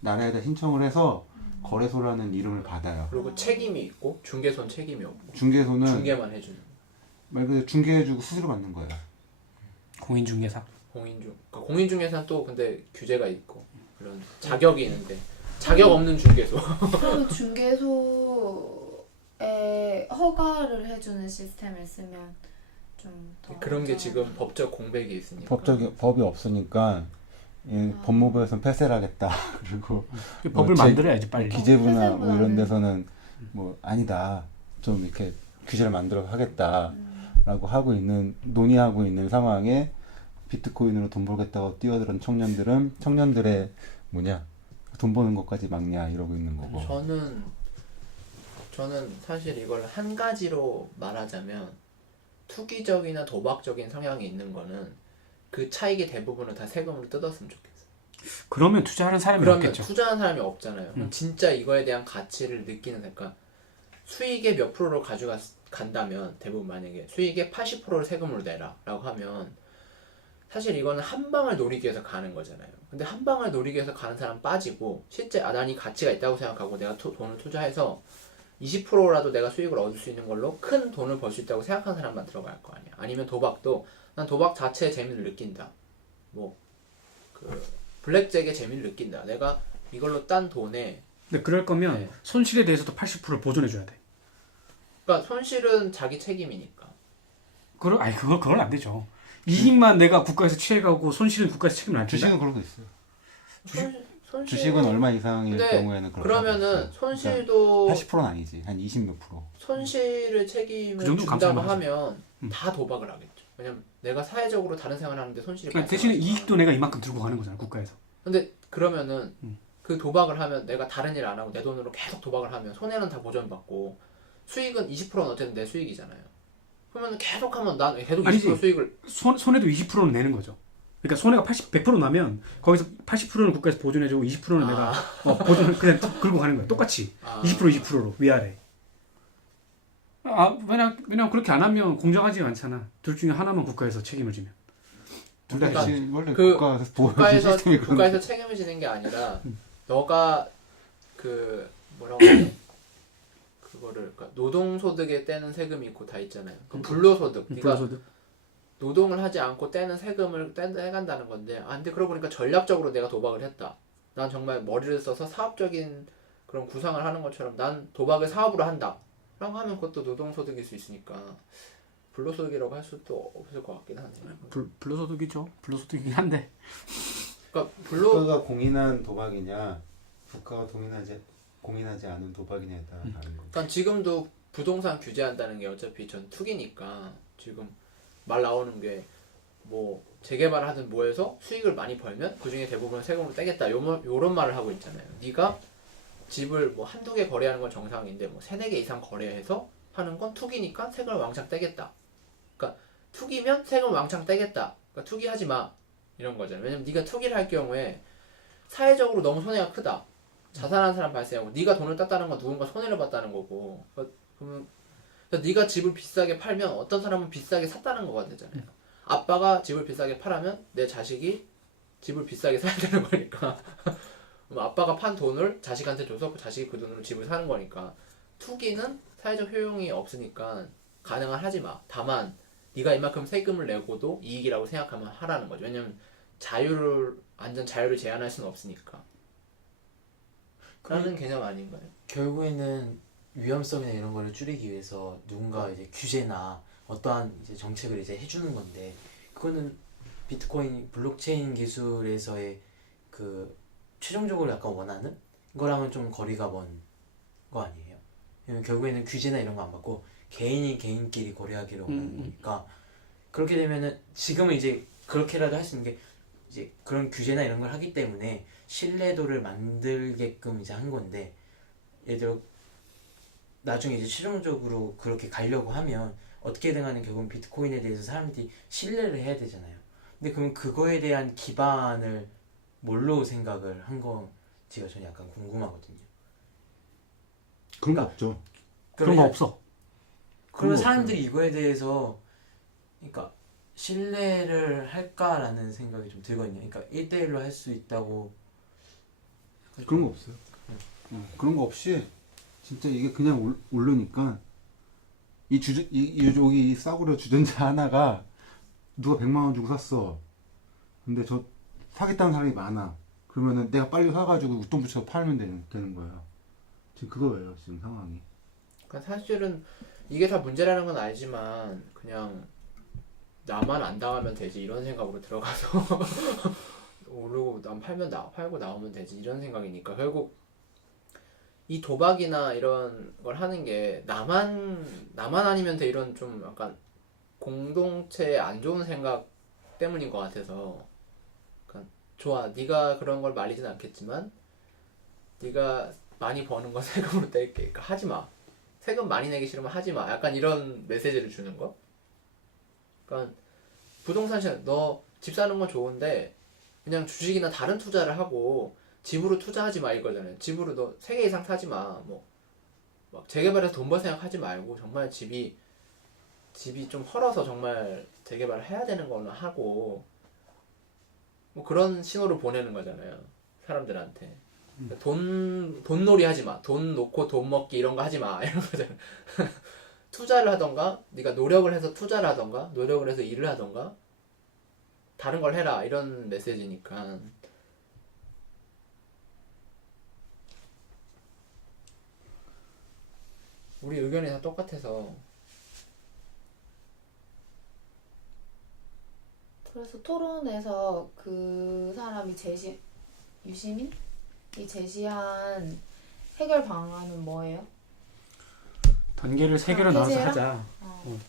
나라에다 신청을 해서 거래소라는 이름을 받아요. 그리고 책임이 있고 중개소는 책임이 없고 중개소는 중개만 해주는 말 그대로 중개해주고 수수료 받는 거예요. 공인중개사. 그러니까 공인중개사는 또 근데 규제가 있고 그런 자격이 있는데 자격 없는 중개소 그럼 중개소에 허가를 해주는 시스템을 쓰면 좀 더 그런 게 지금 법적 공백이 있으니까 법이 없으니까 법무부에서는 폐쇄를 하겠다. 그리고 법을 만들어야지 빨리. 기재부나 뭐 이런 폐쇄보다는- 데서는 뭐 아니다. 좀 이렇게 규제를 만들어 하겠다라고 논의하고 있는 상황에 비트코인으로 돈 벌겠다고 뛰어드는 청년들의 돈 버는 것까지 막냐 이러고 있는 거고. 저는 사실 이걸 한 가지로 말하자면 투기적이나 도박적인 성향이 있는 거는 그 차익의 대부분을 다 세금으로 뜯었으면 좋겠어요. 그러면 투자하는 사람이 그러면 없겠죠. 투자하는 사람이 없잖아요. 그럼 진짜 이거에 대한 가치를 느끼는 그러니까 수익의 몇 프로를 가져간다면 대부분 만약에 수익의 80%를 세금으로 내라라고 하면 사실 이거는 한 방을 노리기 위해서 가는 거잖아요. 근데 한 방을 노리기 위해서 가는 사람 빠지고 실제 난 이 가치가 있다고 생각하고 내가 돈을 투자해서 20%라도 내가 수익을 얻을 수 있는 걸로 큰 돈을 벌 수 있다고 생각하는 사람만 들어갈 거 아니야. 아니면 도박도 난 도박 자체의 재미를 느낀다. 블랙잭의 재미를 느낀다. 내가 이걸로 딴 돈에 근데 그럴 거면 네. 손실에 대해서도 80%를 보존해줘야 돼. 그러니까 손실은 자기 책임이니까. 그건 안 되죠. 이익만 내가 국가에서 취해가고 손실은 국가에서 책임을 안 준다. 주식은 그런 거 있어요. 주식은 얼마 이상일 근데 경우에는 그렇게 그러면은 하고 있어요. 손실도 80%는 아니지. 한 20 몇 프로. 손실을 책임을 그 정도 준다고 감수하면 하면 다 도박을 하겠죠. 왜냐면 내가 사회적으로 다른 생활을 하는데 손실이 그러니까 대신에 발생하니까. 이익도 내가 이만큼 들고 가는 거잖아 국가에서. 근데 그러면은 음. 그 도박을 하면 내가 다른 일 안 하고 내 돈으로 계속 도박을 하면 손해는 다 보전받고 수익은 20%는 어쨌든 내 수익이잖아요. 그러면 계속 하면 난 계속 20% 아니지. 수익을 손해도 20%는 내는 거죠. 그러니까 손해가 100% 나면 거기서 80%는 국가에서 보존해주고 20%는 내가 보존 그냥 쭉 긁고 가는 거야. 똑같이 20%로 위아래. 왜냐면 그렇게 안 하면 공정하지 않잖아. 둘 중에 하나만 국가에서 책임을 지면. 둘 다. 그러니까 원래 그 국가에서 보호해준 국가에서 시스템이 그런 국가에서 책임을 지는 게 아니라 너가 그 뭐라고 하냐 그거를 그러니까 노동소득에 떼는 세금이 있고 다 있잖아요. 그 불로소득 네가 불로소득. 노동을 하지 않고 떼는 세금을 떼간다는 건데 근데 그러고 보니까 전략적으로 내가 도박을 했다. 난 정말 머리를 써서 사업적인 그런 구상을 하는 것처럼 난 도박을 사업으로 한다 라고 하면 그것도 노동소득일 수 있으니까 불로소득이라고 할 수도 없을 것 같긴 하네요. 불로소득이죠. 불로소득이긴 한데. 그러니까 국가가 공인한 도박이냐 국가가 공인하지 않은 도박이냐에 따라 다른 거죠. 그러니까 지금도 부동산 규제한다는 게 어차피 전 투기니까 지금 말 나오는 게 뭐 재개발을 하든 뭐 해서 수익을 많이 벌면 그 중에 대부분 세금을 떼겠다 요런 말을 하고 있잖아요. 네가 집을 뭐 한두 개 거래하는 건 정상인데 뭐 세네 개 이상 거래해서 하는 건 투기니까 세금을 왕창 떼겠다. 그러니까 투기면 세금을 왕창 떼겠다. 그러니까 투기하지 마 이런 거잖아요. 왜냐면 네가 투기를 할 경우에 사회적으로 너무 손해가 크다. 자살하는 사람 발생하고 네가 돈을 땄다는 건 누군가 손해를 봤다는 거고 그러면 네가 집을 비싸게 팔면 어떤 사람은 비싸게 샀다는 거가 되잖아요. 아빠가 집을 비싸게 팔하면 내 자식이 집을 비싸게 사야 되는 거니까 그럼 아빠가 판 돈을 자식한테 줘서 그 자식이 그 돈으로 집을 사는 거니까 투기는 사회적 효용이 없으니까 가능한 하지 마. 다만 네가 이만큼 세금을 내고도 이익이라고 생각하면 하라는 거죠. 왜냐면 완전 자유를 제한할 수는 없으니까. 라는 개념 아닌가요? 결국에는 위험성이나 이런 거를 줄이기 위해서 누군가 이제 규제나 어떠한 이제 정책을 이제 해주는 건데 그거는 비트코인 블록체인 기술에서의 그 최종적으로 약간 원하는 거랑은 좀 거리가 먼 거 아니에요? 왜냐면 결국에는 규제나 이런 거 안 받고 개인이 개인끼리 거래하기를 원하는 거니까 그렇게 되면은 지금은 이제 그렇게라도 할 수 있는 게 이제 그런 규제나 이런 걸 하기 때문에 신뢰도를 만들게끔 이제 한 건데 예를 들어 나중에 이제 최종적으로 그렇게 가려고 하면 어떻게든 간에 결국은 비트코인에 대해서 사람들이 신뢰를 해야 되잖아요. 근데 그러면 그거에 대한 기반을 뭘로 생각을 한 건지가 저는 약간 궁금하거든요. 그런 거 없죠. 그런 거 없어. 그러면 그런 거 사람들이 이거에 대해서 그러니까 신뢰를 할까라는 생각이 좀 들거든요. 그러니까 1대1로 할 수 있다고 그런 거 없어요. 그런 거 없이 진짜 이게 그냥 오르니까 여기 싸구려 주전자 하나가 누가 100만 원 주고 샀어. 근데 저 사겠다는 사람이 많아. 그러면은 내가 빨리 사가지고 웃돈 붙여서 팔면 되는 거예요. 지금 그거예요. 지금 상황이. 그러니까 사실은 이게 다 문제라는 건 알지만 그냥 나만 안 당하면 되지 이런 생각으로 들어가서 오르고 난 팔고 나오면 되지 이런 생각이니까 결국 이 도박이나 이런 걸 하는 게 나만 아니면 돼 이런 좀 약간 공동체에 안 좋은 생각 때문인 것 같아서 그러니까 좋아 네가 그런 걸 말리진 않겠지만 네가 많이 버는 거 세금으로 뗄게 그러니까 하지 마 세금 많이 내기 싫으면 하지 마 약간 이런 메시지를 주는 거 그러니까 부동산 시장 너 집 사는 건 좋은데 그냥 주식이나 다른 투자를 하고 집으로 투자하지 마 이거잖아요. 집으로 너 3개 이상 사지 마. 뭐 막 재개발해서 돈 벌 생각하지 말고 정말 집이 좀 헐어서 정말 재개발을 해야 되는 거는 하고 뭐 그런 신호를 보내는 거잖아요. 사람들한테. 돈놀이 하지 마. 돈 놓고 돈 먹기 이런 거 하지 마. 이런 거잖아요. 투자를 하던가 네가 노력을 해서 투자를 하던가 노력을 해서 일을 하던가 다른 걸 해라 이런 메시지니까 우리 의견이 다 똑같아서 그래서 토론에서 그 사람이 유시민? 제시한 해결 방안은 뭐예요? 단계를 세 개로 나눠서 해제해라? 하자.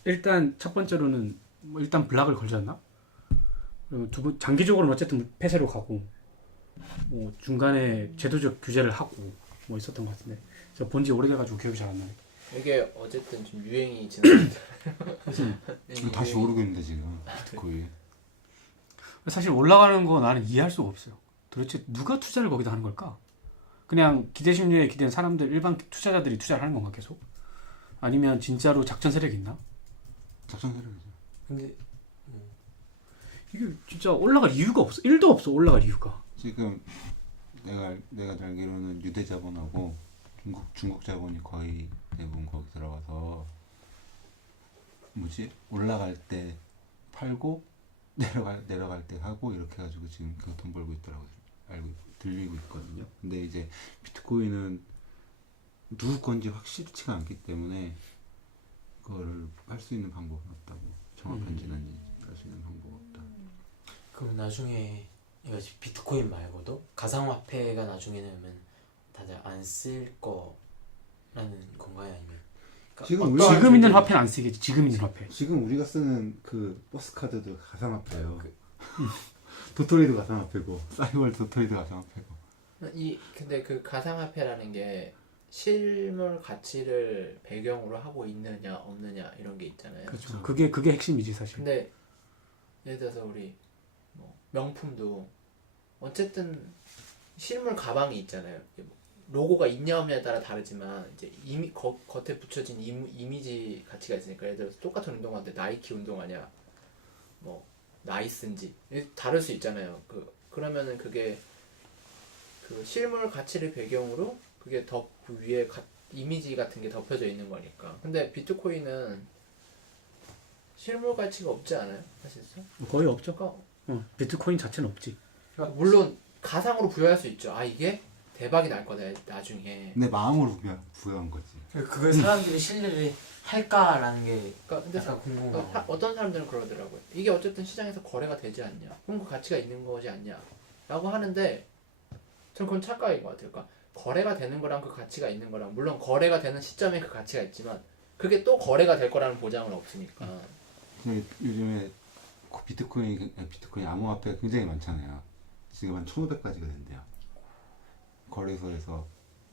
일단 첫 번째로는 뭐 일단 블락을 걸잖아. 그리고 장기적으로는 어쨌든 폐쇄로 가고, 뭐 중간에 제도적 규제를 하고 뭐 있었던 것 같은데, 저 본지 오래돼가지고 기억이 잘 안 나네. 이게 어쨌든 지금 유행이 지나갔잖아요. 이거 다시 오르고 있는데 지금 비트코인. 사실 올라가는 거 나는 이해할 수가 없어요. 도대체 누가 투자를 거기다 하는 걸까? 그냥 기대 심리에 기댄 사람들, 일반 투자자들이 투자를 하는 건가 계속? 아니면 진짜로 작전 세력이 있나? 작전 세력이죠. 근데 이게 진짜 올라갈 이유가 없어. 1도 없어, 올라갈 이유가. 지금 내가 알기로는 유대 자본하고 중국 자본이 거의 대부분 거기 들어가서 뭐지 올라갈 때 팔고 내려갈 때 하고 이렇게 해가지고 지금 그 돈 벌고 있더라고요. 들리고 있거든요. 근데 이제 비트코인은 누구 건지 확실치가 않기 때문에 그거를 할 수 있는 방법은 없다고. 정확한지는 할 수 있는 방법은 없다. 그럼 나중에 이거 비트코인 말고도 가상화폐가 나중에는 그러면 다들 안 쓸 거라는 건가요? 아니면 지금 지금 있는 화폐는 안 쓰겠지. 지금 있는 화폐. 지금 우리가 쓰는 그 버스 카드도 가상화폐예요. 도토리도 가상화폐고 싸이월드 도토리도 가상화폐고. 근데 그 가상화폐라는 게 실물 가치를 배경으로 하고 있느냐 없느냐 이런 게 있잖아요. 그렇죠. 그게 핵심이지 사실. 근데 예를 들어서 우리 뭐 명품도 어쨌든 실물 가방이 있잖아요. 로고가 있냐 없냐에 따라 다르지만 이제 겉에 붙여진 이미지 가치가 있으니까 예를 들어서 똑같은 운동화인데 나이키 운동화냐 뭐 나이스인지 다를 수 있잖아요. 그러면은 그게 그 실물 가치를 배경으로 그게 그 위에 이미지 같은 게 덮여져 있는 거니까. 근데 비트코인은 실물 가치가 없지 않아요? 사실상? 거의 없죠. 그러니까 비트코인 자체는 없지. 물론 가상으로 부여할 수 있죠. 아 이게 대박이 날 거다 나중에. 내 마음으로 부여한 거지. 그걸 사람들이 신뢰를 할까라는 게 그러니까 근데 약간 궁금해요. 어떤 사람들은 그러더라고요. 이게 어쨌든 시장에서 거래가 되지 않냐? 그럼 그 가치가 있는 거지 않냐? 라고 하는데 저는 그건 착각인 것 같아요. 그러니까 거래가 되는 거랑 그 가치가 있는 거랑 물론 거래가 되는 시점에 그 가치가 있지만 그게 또 거래가 될 거라는 보장은 없으니까. 근데 요즘에 비트코인 암호화폐가 굉장히 많잖아요. 지금 한 1,500가지가 된대요. 거래소에서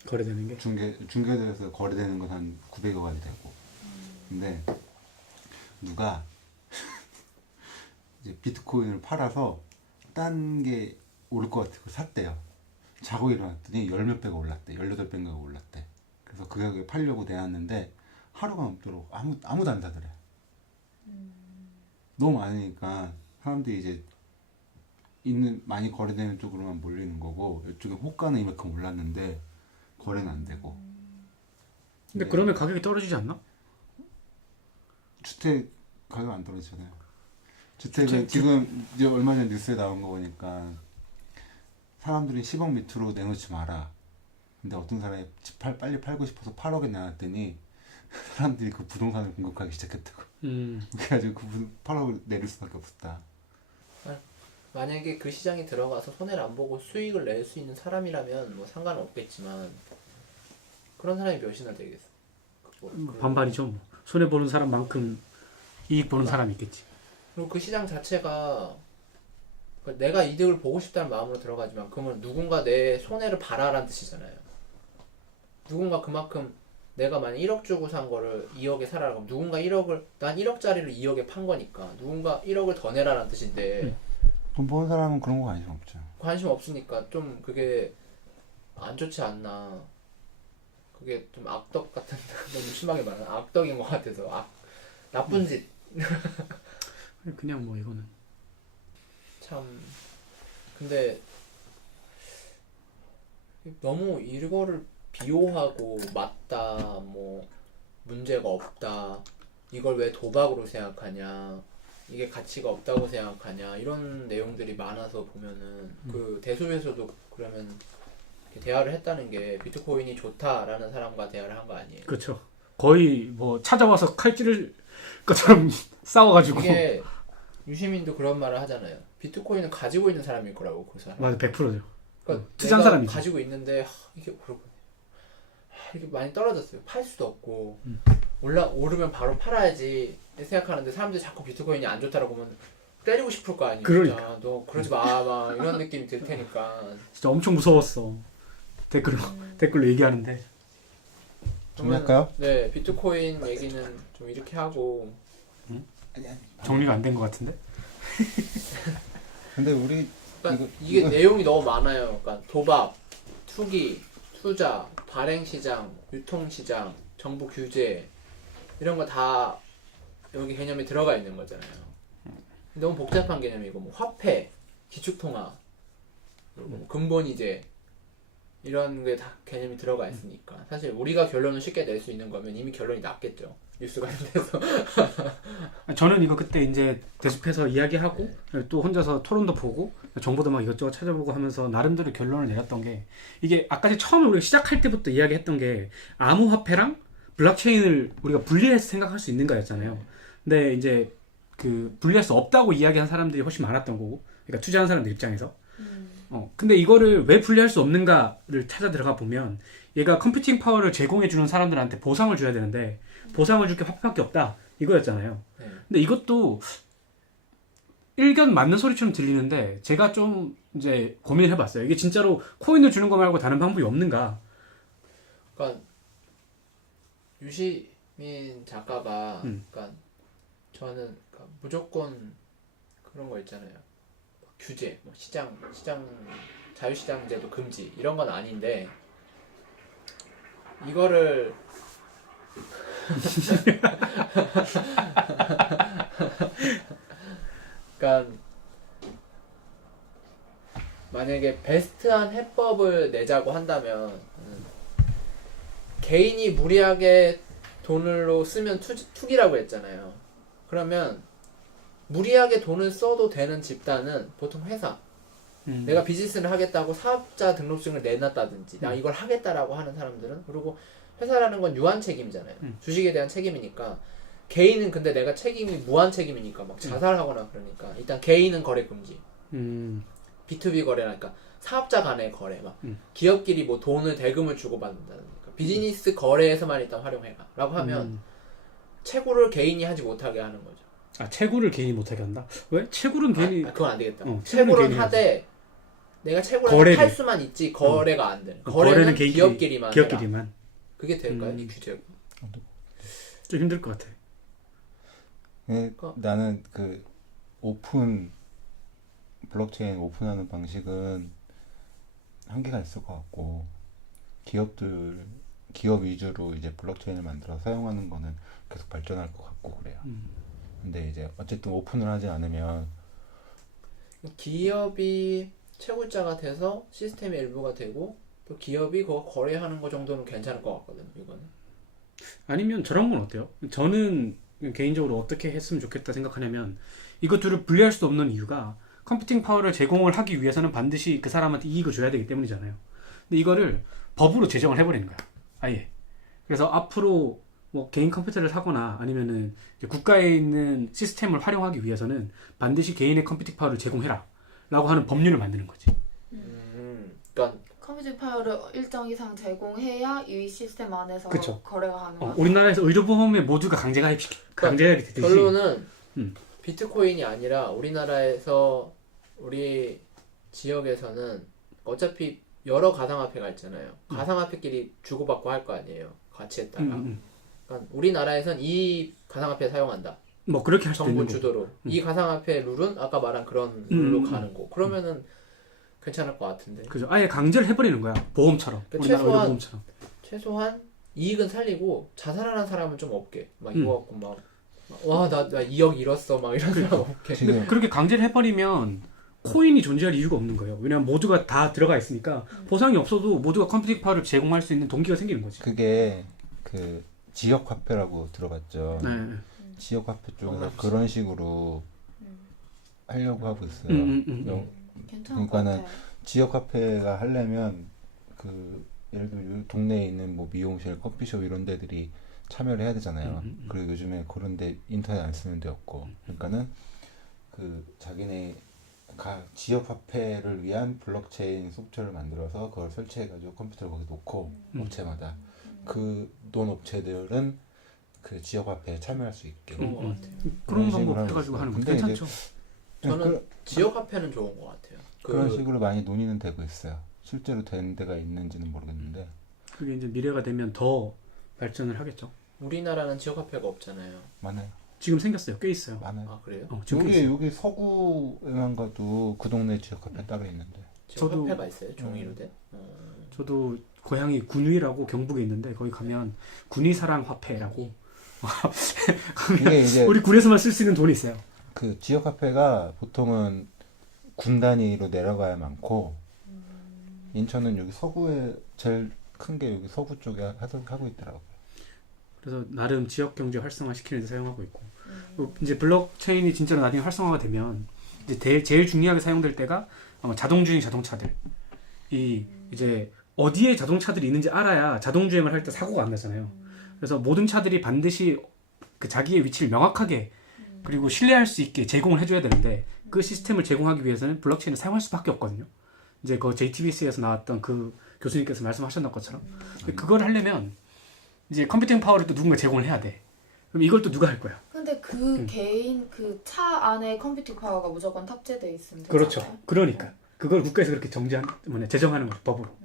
거래되는 게. 중개소에서 거래되는 건 한 900여 가지 되고. 근데 누가 이제 비트코인을 팔아서 딴 게 오를 것 같아서 샀대요. 자고 일어났더니 10몇배가 올랐대. 18배가 올랐대. 그래서 그 가격에 팔려고 내놨는데 하루가 넘도록 아무도 안 사더래. 너무 많으니까 사람들이 이제 많이 거래되는 쪽으로만 몰리는 거고 이쪽에 호가는 이만큼 올랐는데 거래는 안 되고. 근데 그러면 가격이 떨어지지 않나? 주택 가격 안 떨어지잖아요. 주택은 지금 이제 얼마 전에 뉴스에 나온 거 보니까 사람들이 10억 밑으로 내놓지 마라. 근데 어떤 사람이 집 빨리 팔고 싶어서 8억에 내놨더니 사람들이 그 부동산을 공급하기 시작했다고. 그래가지고 그 8억을 내릴 수밖에 없었다. 만약에 그 시장에 들어가서 손해를 안 보고 수익을 낼 수 있는 사람이라면 뭐 상관은 없겠지만 그런 사람이 몇이나 되겠어. 반반이죠. 뭐. 손해 보는 사람만큼 이익 보는 사람이 있겠지. 그리고 그 시장 자체가 내가 이득을 보고 싶다는 마음으로 들어가지만 그러면 누군가 내 손해를 봐라라는 뜻이잖아요. 누군가 그만큼 내가 만약 1억 주고 산 거를 2억에 사라고 하면 누군가 1억을 난 1억짜리를 2억에 판 거니까 누군가 1억을 더 내라라는 뜻인데 돈 버는 사람은 그런 거 관심 없죠. 관심 없으니까 좀 그게 안 좋지 않나. 그게 좀 악덕 같은 너무 심하게 말하는 악덕인 것 같아서 나쁜 짓. 그냥 뭐 이거는 참 근데 너무 이거를 비호하고 맞다 뭐 문제가 없다 이걸 왜 도박으로 생각하냐 이게 가치가 없다고 생각하냐 이런 내용들이 많아서 보면은 그 대수에서도 그러면 대화를 했다는 게 비트코인이 좋다라는 사람과 대화를 한 거 아니에요. 그렇죠. 거의 뭐 찾아와서 칼 찌를 것처럼 싸워가지고. 이게 유시민도 그런 말을 하잖아요. 비트코인은 가지고 있는 사람일 거라고 그 사람. 맞아, 100%죠. 그러니까 투자한 내가 사람이지. 가지고 있는데 이게 그렇군요. 이게 많이 떨어졌어요. 팔 수도 없고 오르면 바로 팔아야지 생각하는데 사람들이 자꾸 비트코인이 안 좋다라고 하면 때리고 싶을 거 아니에요. 그러니까. 진짜. 너 그러지 마, 막 이런 느낌이 들 테니까. 진짜 엄청 무서웠어. 댓글로 얘기하는데. 정리할까요? 네, 비트코인 얘기는 좀 이렇게 하고. 정리가 안 된 것 같은데? 근데 우리 그러니까 이게 내용이 너무 많아요. 그러니까 도박, 투기, 투자, 발행시장, 유통시장, 정부 규제 이런 거 다 여기 개념에 들어가 있는 거잖아요. 너무 복잡한 개념이고 뭐 화폐, 기축통화, 그리고 뭐 근본이제 이런 게 다 개념이 들어가 있으니까 사실 우리가 결론을 쉽게 낼 수 있는 거면 이미 결론이 났겠죠. 뉴스가 돼서. 저는 이거 그때 이제 대숲에서 이야기하고 또 혼자서 토론도 보고 정보도 막 이것저것 찾아보고 하면서 나름대로 결론을 내렸던 게 이게 아까 처음에 우리가 시작할 때부터 이야기했던 게 암호화폐랑 블록체인을 우리가 분리해서 생각할 수 있는가였잖아요. 근데 이제 그 분리할 수 없다고 이야기한 사람들이 훨씬 많았던 거고, 그러니까 투자한 사람들 입장에서. 근데 이거를 왜 분리할 수 없는가를 찾아 들어가 보면 얘가 컴퓨팅 파워를 제공해 주는 사람들한테 보상을 줘야 되는데 보상을 줄 게 화폐밖에 없다 이거였잖아요. 네. 근데 이것도 일견 맞는 소리처럼 들리는데 제가 좀 이제 고민을 해봤어요. 이게 진짜로 코인을 주는 거 말고 다른 방법이 없는가? 그러니까 유시민 작가가 그러니까 저는 그러니까 무조건 그런 거 있잖아요. 규제, 뭐 시장 자유시장제도 금지 이런 건 아닌데 이거를 그러니까 만약에 베스트한 해법을 내자고 한다면 개인이 무리하게 돈으로 쓰면 투기라고 했잖아요. 그러면 무리하게 돈을 써도 되는 집단은 보통 회사. 내가 비즈니스를 하겠다고 사업자 등록증을 내놨다든지 나 이걸 하겠다라고 하는 사람들은, 그리고 회사라는 건 유한 책임이잖아요. 주식에 대한 책임이니까. 개인은 근데 내가 책임이 무한 책임이니까 막 자살하거나 그러니까 일단 개인은 거래 금지. B2B 거래라니까 사업자 간의 거래, 막 기업끼리 뭐 돈을 대금을 주고받는다든가 비즈니스 거래에서만 일단 활용해라 라고 하면 채굴을 개인이 하지 못하게 하는 거죠. 아, 채굴을 개인이 못하게 한다? 왜? 채굴은 개인이 그건 안 되겠다. 채굴은 채굴은 개인이 하되 내가 채굴을 거래를. 할 수만 있지 거래가 안 되는. 거래는 기업끼리만 해라. 기업끼리만. 그게 될까요? 이 규제가? 좀 힘들 것 같아. 나는 그 오픈 블록체인 오픈하는 방식은 한계가 있을 것 같고, 기업 위주로 이제 블록체인을 만들어 사용하는 거는 계속 발전할 것 같고 그래요. 근데 이제 어쨌든 오픈을 하지 않으면 기업이 채굴자가 돼서 시스템의 일부가 되고 또 기업이 그거 거래하는 거 정도는 괜찮을 것 같거든요. 이거는. 아니면 저런 건 어때요? 저는 개인적으로 어떻게 했으면 좋겠다 생각하냐면 이것 둘을 분리할 수 없는 이유가 컴퓨팅 파워를 제공을 하기 위해서는 반드시 그 사람한테 이익을 줘야 되기 때문이잖아요. 근데 이거를 법으로 제정을 해버리는 거야. 아예. 그래서 앞으로 뭐 개인 컴퓨터를 사거나 아니면은 이제 국가에 있는 시스템을 활용하기 위해서는 반드시 개인의 컴퓨팅 파워를 제공해라 라고 하는 법률을 만드는 거지. 그러니까 컴퓨팅 파워를 일정 이상 제공해야 이 시스템 안에서 그쵸. 거래가 가능하다. 우리나라에서 의료보험에 모두가 강제가입이 되듯이 결론은 비트코인이 아니라 우리나라에서 우리 지역에서는 어차피 여러 가상화폐가 있잖아요. 가상화폐끼리 주고받고 할 거 아니에요. 가치에 따라. 그러니까 우리나라에선 이 가상화폐 사용한다. 뭐 그렇게 할 수도 있는 정부 거고. 주도로. 이 가상화폐 룰은 아까 말한 그런 룰로 가는 거. 그러면은 괜찮을 것 같은데. 그죠. 아예 강제를 해버리는 거야. 보험처럼. 그러니까 우리나라 의료보험처럼. 최소한 이익은 살리고 자살하는 사람은 좀 없게. 막 이거 갖고 막 와 나 2억 잃었어 막 이런 사람 없게. 지금 그렇게 강제를 해버리면 코인이 존재할 이유가 없는 거예요. 왜냐면 모두가 다 들어가 있으니까 보상이 없어도 모두가 컴퓨팅 파워를 제공할 수 있는 동기가 생기는 거지. 그게 그 지역 화폐라고 들어봤죠. 네. 지역 화폐 쪽에서 그런 식으로 하려고 하고 있어요. 괜찮을 것 그러니까는 같아요. 지역 화폐가 하려면 그 예를 들어 동네에 있는 뭐 미용실, 커피숍 이런 데들이 참여를 해야 되잖아요. 그리고 요즘에 그런데 인터넷 안 쓰는 데 없고, 그러니까는 그 자기네 각 지역 화폐를 위한 블록체인 소프트웨어를 만들어서 그걸 설치해가지고 컴퓨터를 거기 놓고 업체마다 그 논 업체들은 그 지역 화폐에 참여할 수 있게 좋은 것 같아요. 그런 식으로 방법 하고 해가지고 있어요. 하는 거 근데 괜찮죠. 저는 지역 화폐는 좋은 것 같아요. 그런 식으로 많이 논의는 되고 있어요. 실제로 된 데가 있는지는 모르겠는데 그게 이제 미래가 되면 더 발전을 하겠죠. 우리나라는 지역 화폐가 없잖아요. 많아요. 지금 생겼어요. 꽤 있어요. 많아요. 아 그래요? 지금 꽤 여기 있어요. 여기 서구에만 가도 그 동네 지역 화폐 따로 있는데. 지역 저도- 화폐가 있어요? 종이로 돼? 저도 고향이 군위라고 경북에 있는데 거기 가면 군위사랑 화폐라고 이게 이제 우리 군에서만 쓸 수 있는 돈이 있어요. 그 지역 화폐가 보통은 군 단위로 내려가야 많고 인천은 여기 서구에 제일 큰 게 여기 서구 쪽에 하고 있더라고요. 그래서 나름 지역 경제 활성화 시키는 데 사용하고 있고 그리고 이제 블록체인이 진짜로 나중에 활성화가 되면 이제 제일 중요하게 사용될 때가 아마 자동주행 자동차들 이 이제 어디에 자동차들이 있는지 알아야 자동주행을 할 때 사고가 안 나잖아요. 그래서 모든 차들이 반드시 그 자기의 위치를 명확하게 그리고 신뢰할 수 있게 제공을 해줘야 되는데 그 시스템을 제공하기 위해서는 블록체인을 사용할 수밖에 없거든요. 이제 그 JTBC에서 나왔던 그 교수님께서 말씀하셨던 것처럼 근데 그걸 하려면 이제 컴퓨팅 파워를 또 누군가 제공을 해야 돼. 그럼 이걸 또 누가 할 거야? 근데 그 개인 그 차 안에 컴퓨팅 파워가 무조건 탑재돼 있으면 되잖아요. 그렇죠. 그러니까 그걸 국가에서 그렇게 제정하는 거죠 법으로.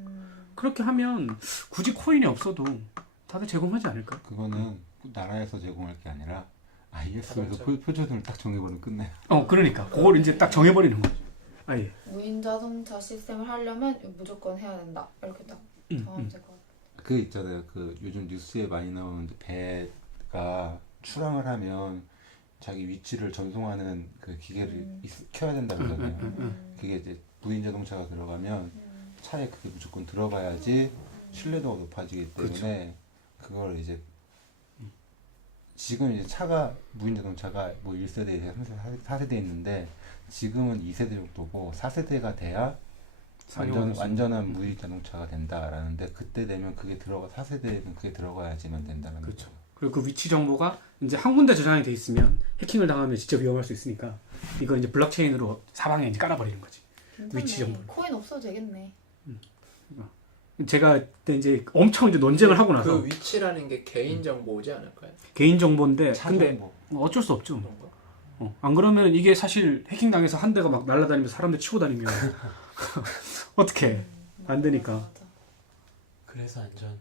그렇게 하면 굳이 코인이 없어도 다들 제공하지 않을까? 그거는 나라에서 제공할 게 아니라 IS에서 자동차. 표준을 딱 정해버리면 끝내요. 그러니까 그걸 이제 딱 정해버리는 거죠. 아예. 무인 자동차 시스템을 하려면 무조건 해야 된다. 이렇게 딱 정하면 될 것 같아요. 그 있잖아요. 그 요즘 뉴스에 많이 나오는 배가 출항을 하면 자기 위치를 전송하는 그 기계를 켜야 된다 그러잖아요. 그게 이제 무인 자동차가 들어가면 차에 그게 무조건 들어가야지 신뢰도가 높아지기 때문에 그걸 이제 지금 이제 차가 무인 자동차가 뭐 1세대, 3세대, 4세대 있는데 지금은 2세대 정도고 4세대가 돼야 완전한 무인 자동차가 된다라는데 그때 되면 그게 4세대는 그게 들어가야지만 된다는 그렇죠. 거죠. 그리고 그 위치 정보가 이제 한 군데 저장이 돼 있으면 해킹을 당하면 진짜 위험할 수 있으니까 이거 이제 블록체인으로 사방에 이제 깔아버리는 거지. 괜찮네. 위치 정보. 코인 없어도 되겠네. 제가 그때 이제 엄청 이제 논쟁을 하고 나서 그 위치라는 게 개인 정보지 않을까요? 개인 정보인데 차 근데 정보. 어쩔 수 없죠. 그런 거? 안 그러면 이게 사실 해킹 당해서 한 대가 막 날아다니면서 사람들 치고 다니면 어떻게 안 되니까. 맞아. 그래서 안전.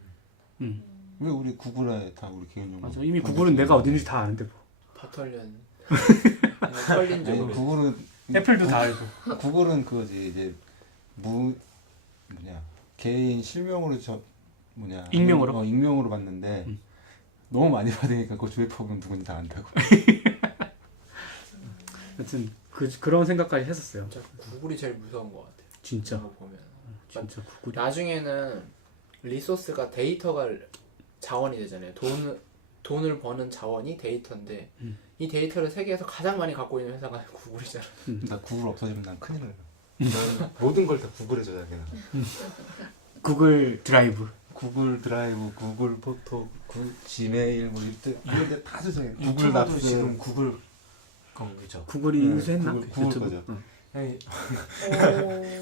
왜 우리 구글에 다 우리 개인 정보? 맞아. 이미 구글은 내가 어디 있는지 다 아는데 뭐. 바털련 털린 아니 적으로 구글은 애플도 다 알고. 구글은 그거지 이제 개인 실명으로 익명으로? 익명으로 받는데 너무 많이 받으니까 그거 조회법은 누군지 다 안다고. 하여튼 그런 생각까지 했었어요. 진짜 구글이 제일 무서운 것 같아요. 진짜. 그런 거 보면 진짜 구글이. 나중에는 리소스가 데이터가 자원이 되잖아요. 돈을 버는 자원이 데이터인데 이 데이터를 세계에서 가장 많이 갖고 있는 회사가 구글이잖아. 나 구글 없어지면 난 큰일 나요. 나는 모든 걸 다 구글에 저장해. 구글 드라이브. 구글 드라이브, 구글 포토, 지메일 뭐 이런 데 다 저장해. 구글 구글 납스 지금 구글 거죠. 구글이 네, 인수했나? 구글 유튜브? 거죠. 응.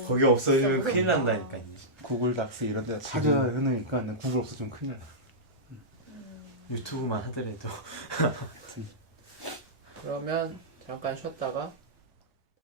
오. 거기 없어지면 진짜 큰일 무섭다. 난다니까. 구글 납스 이런 데다 다 저장해놓으니까 난 구글 없어지면 큰일 나. 유튜브만 하더라도. 그러면 잠깐 쉬었다가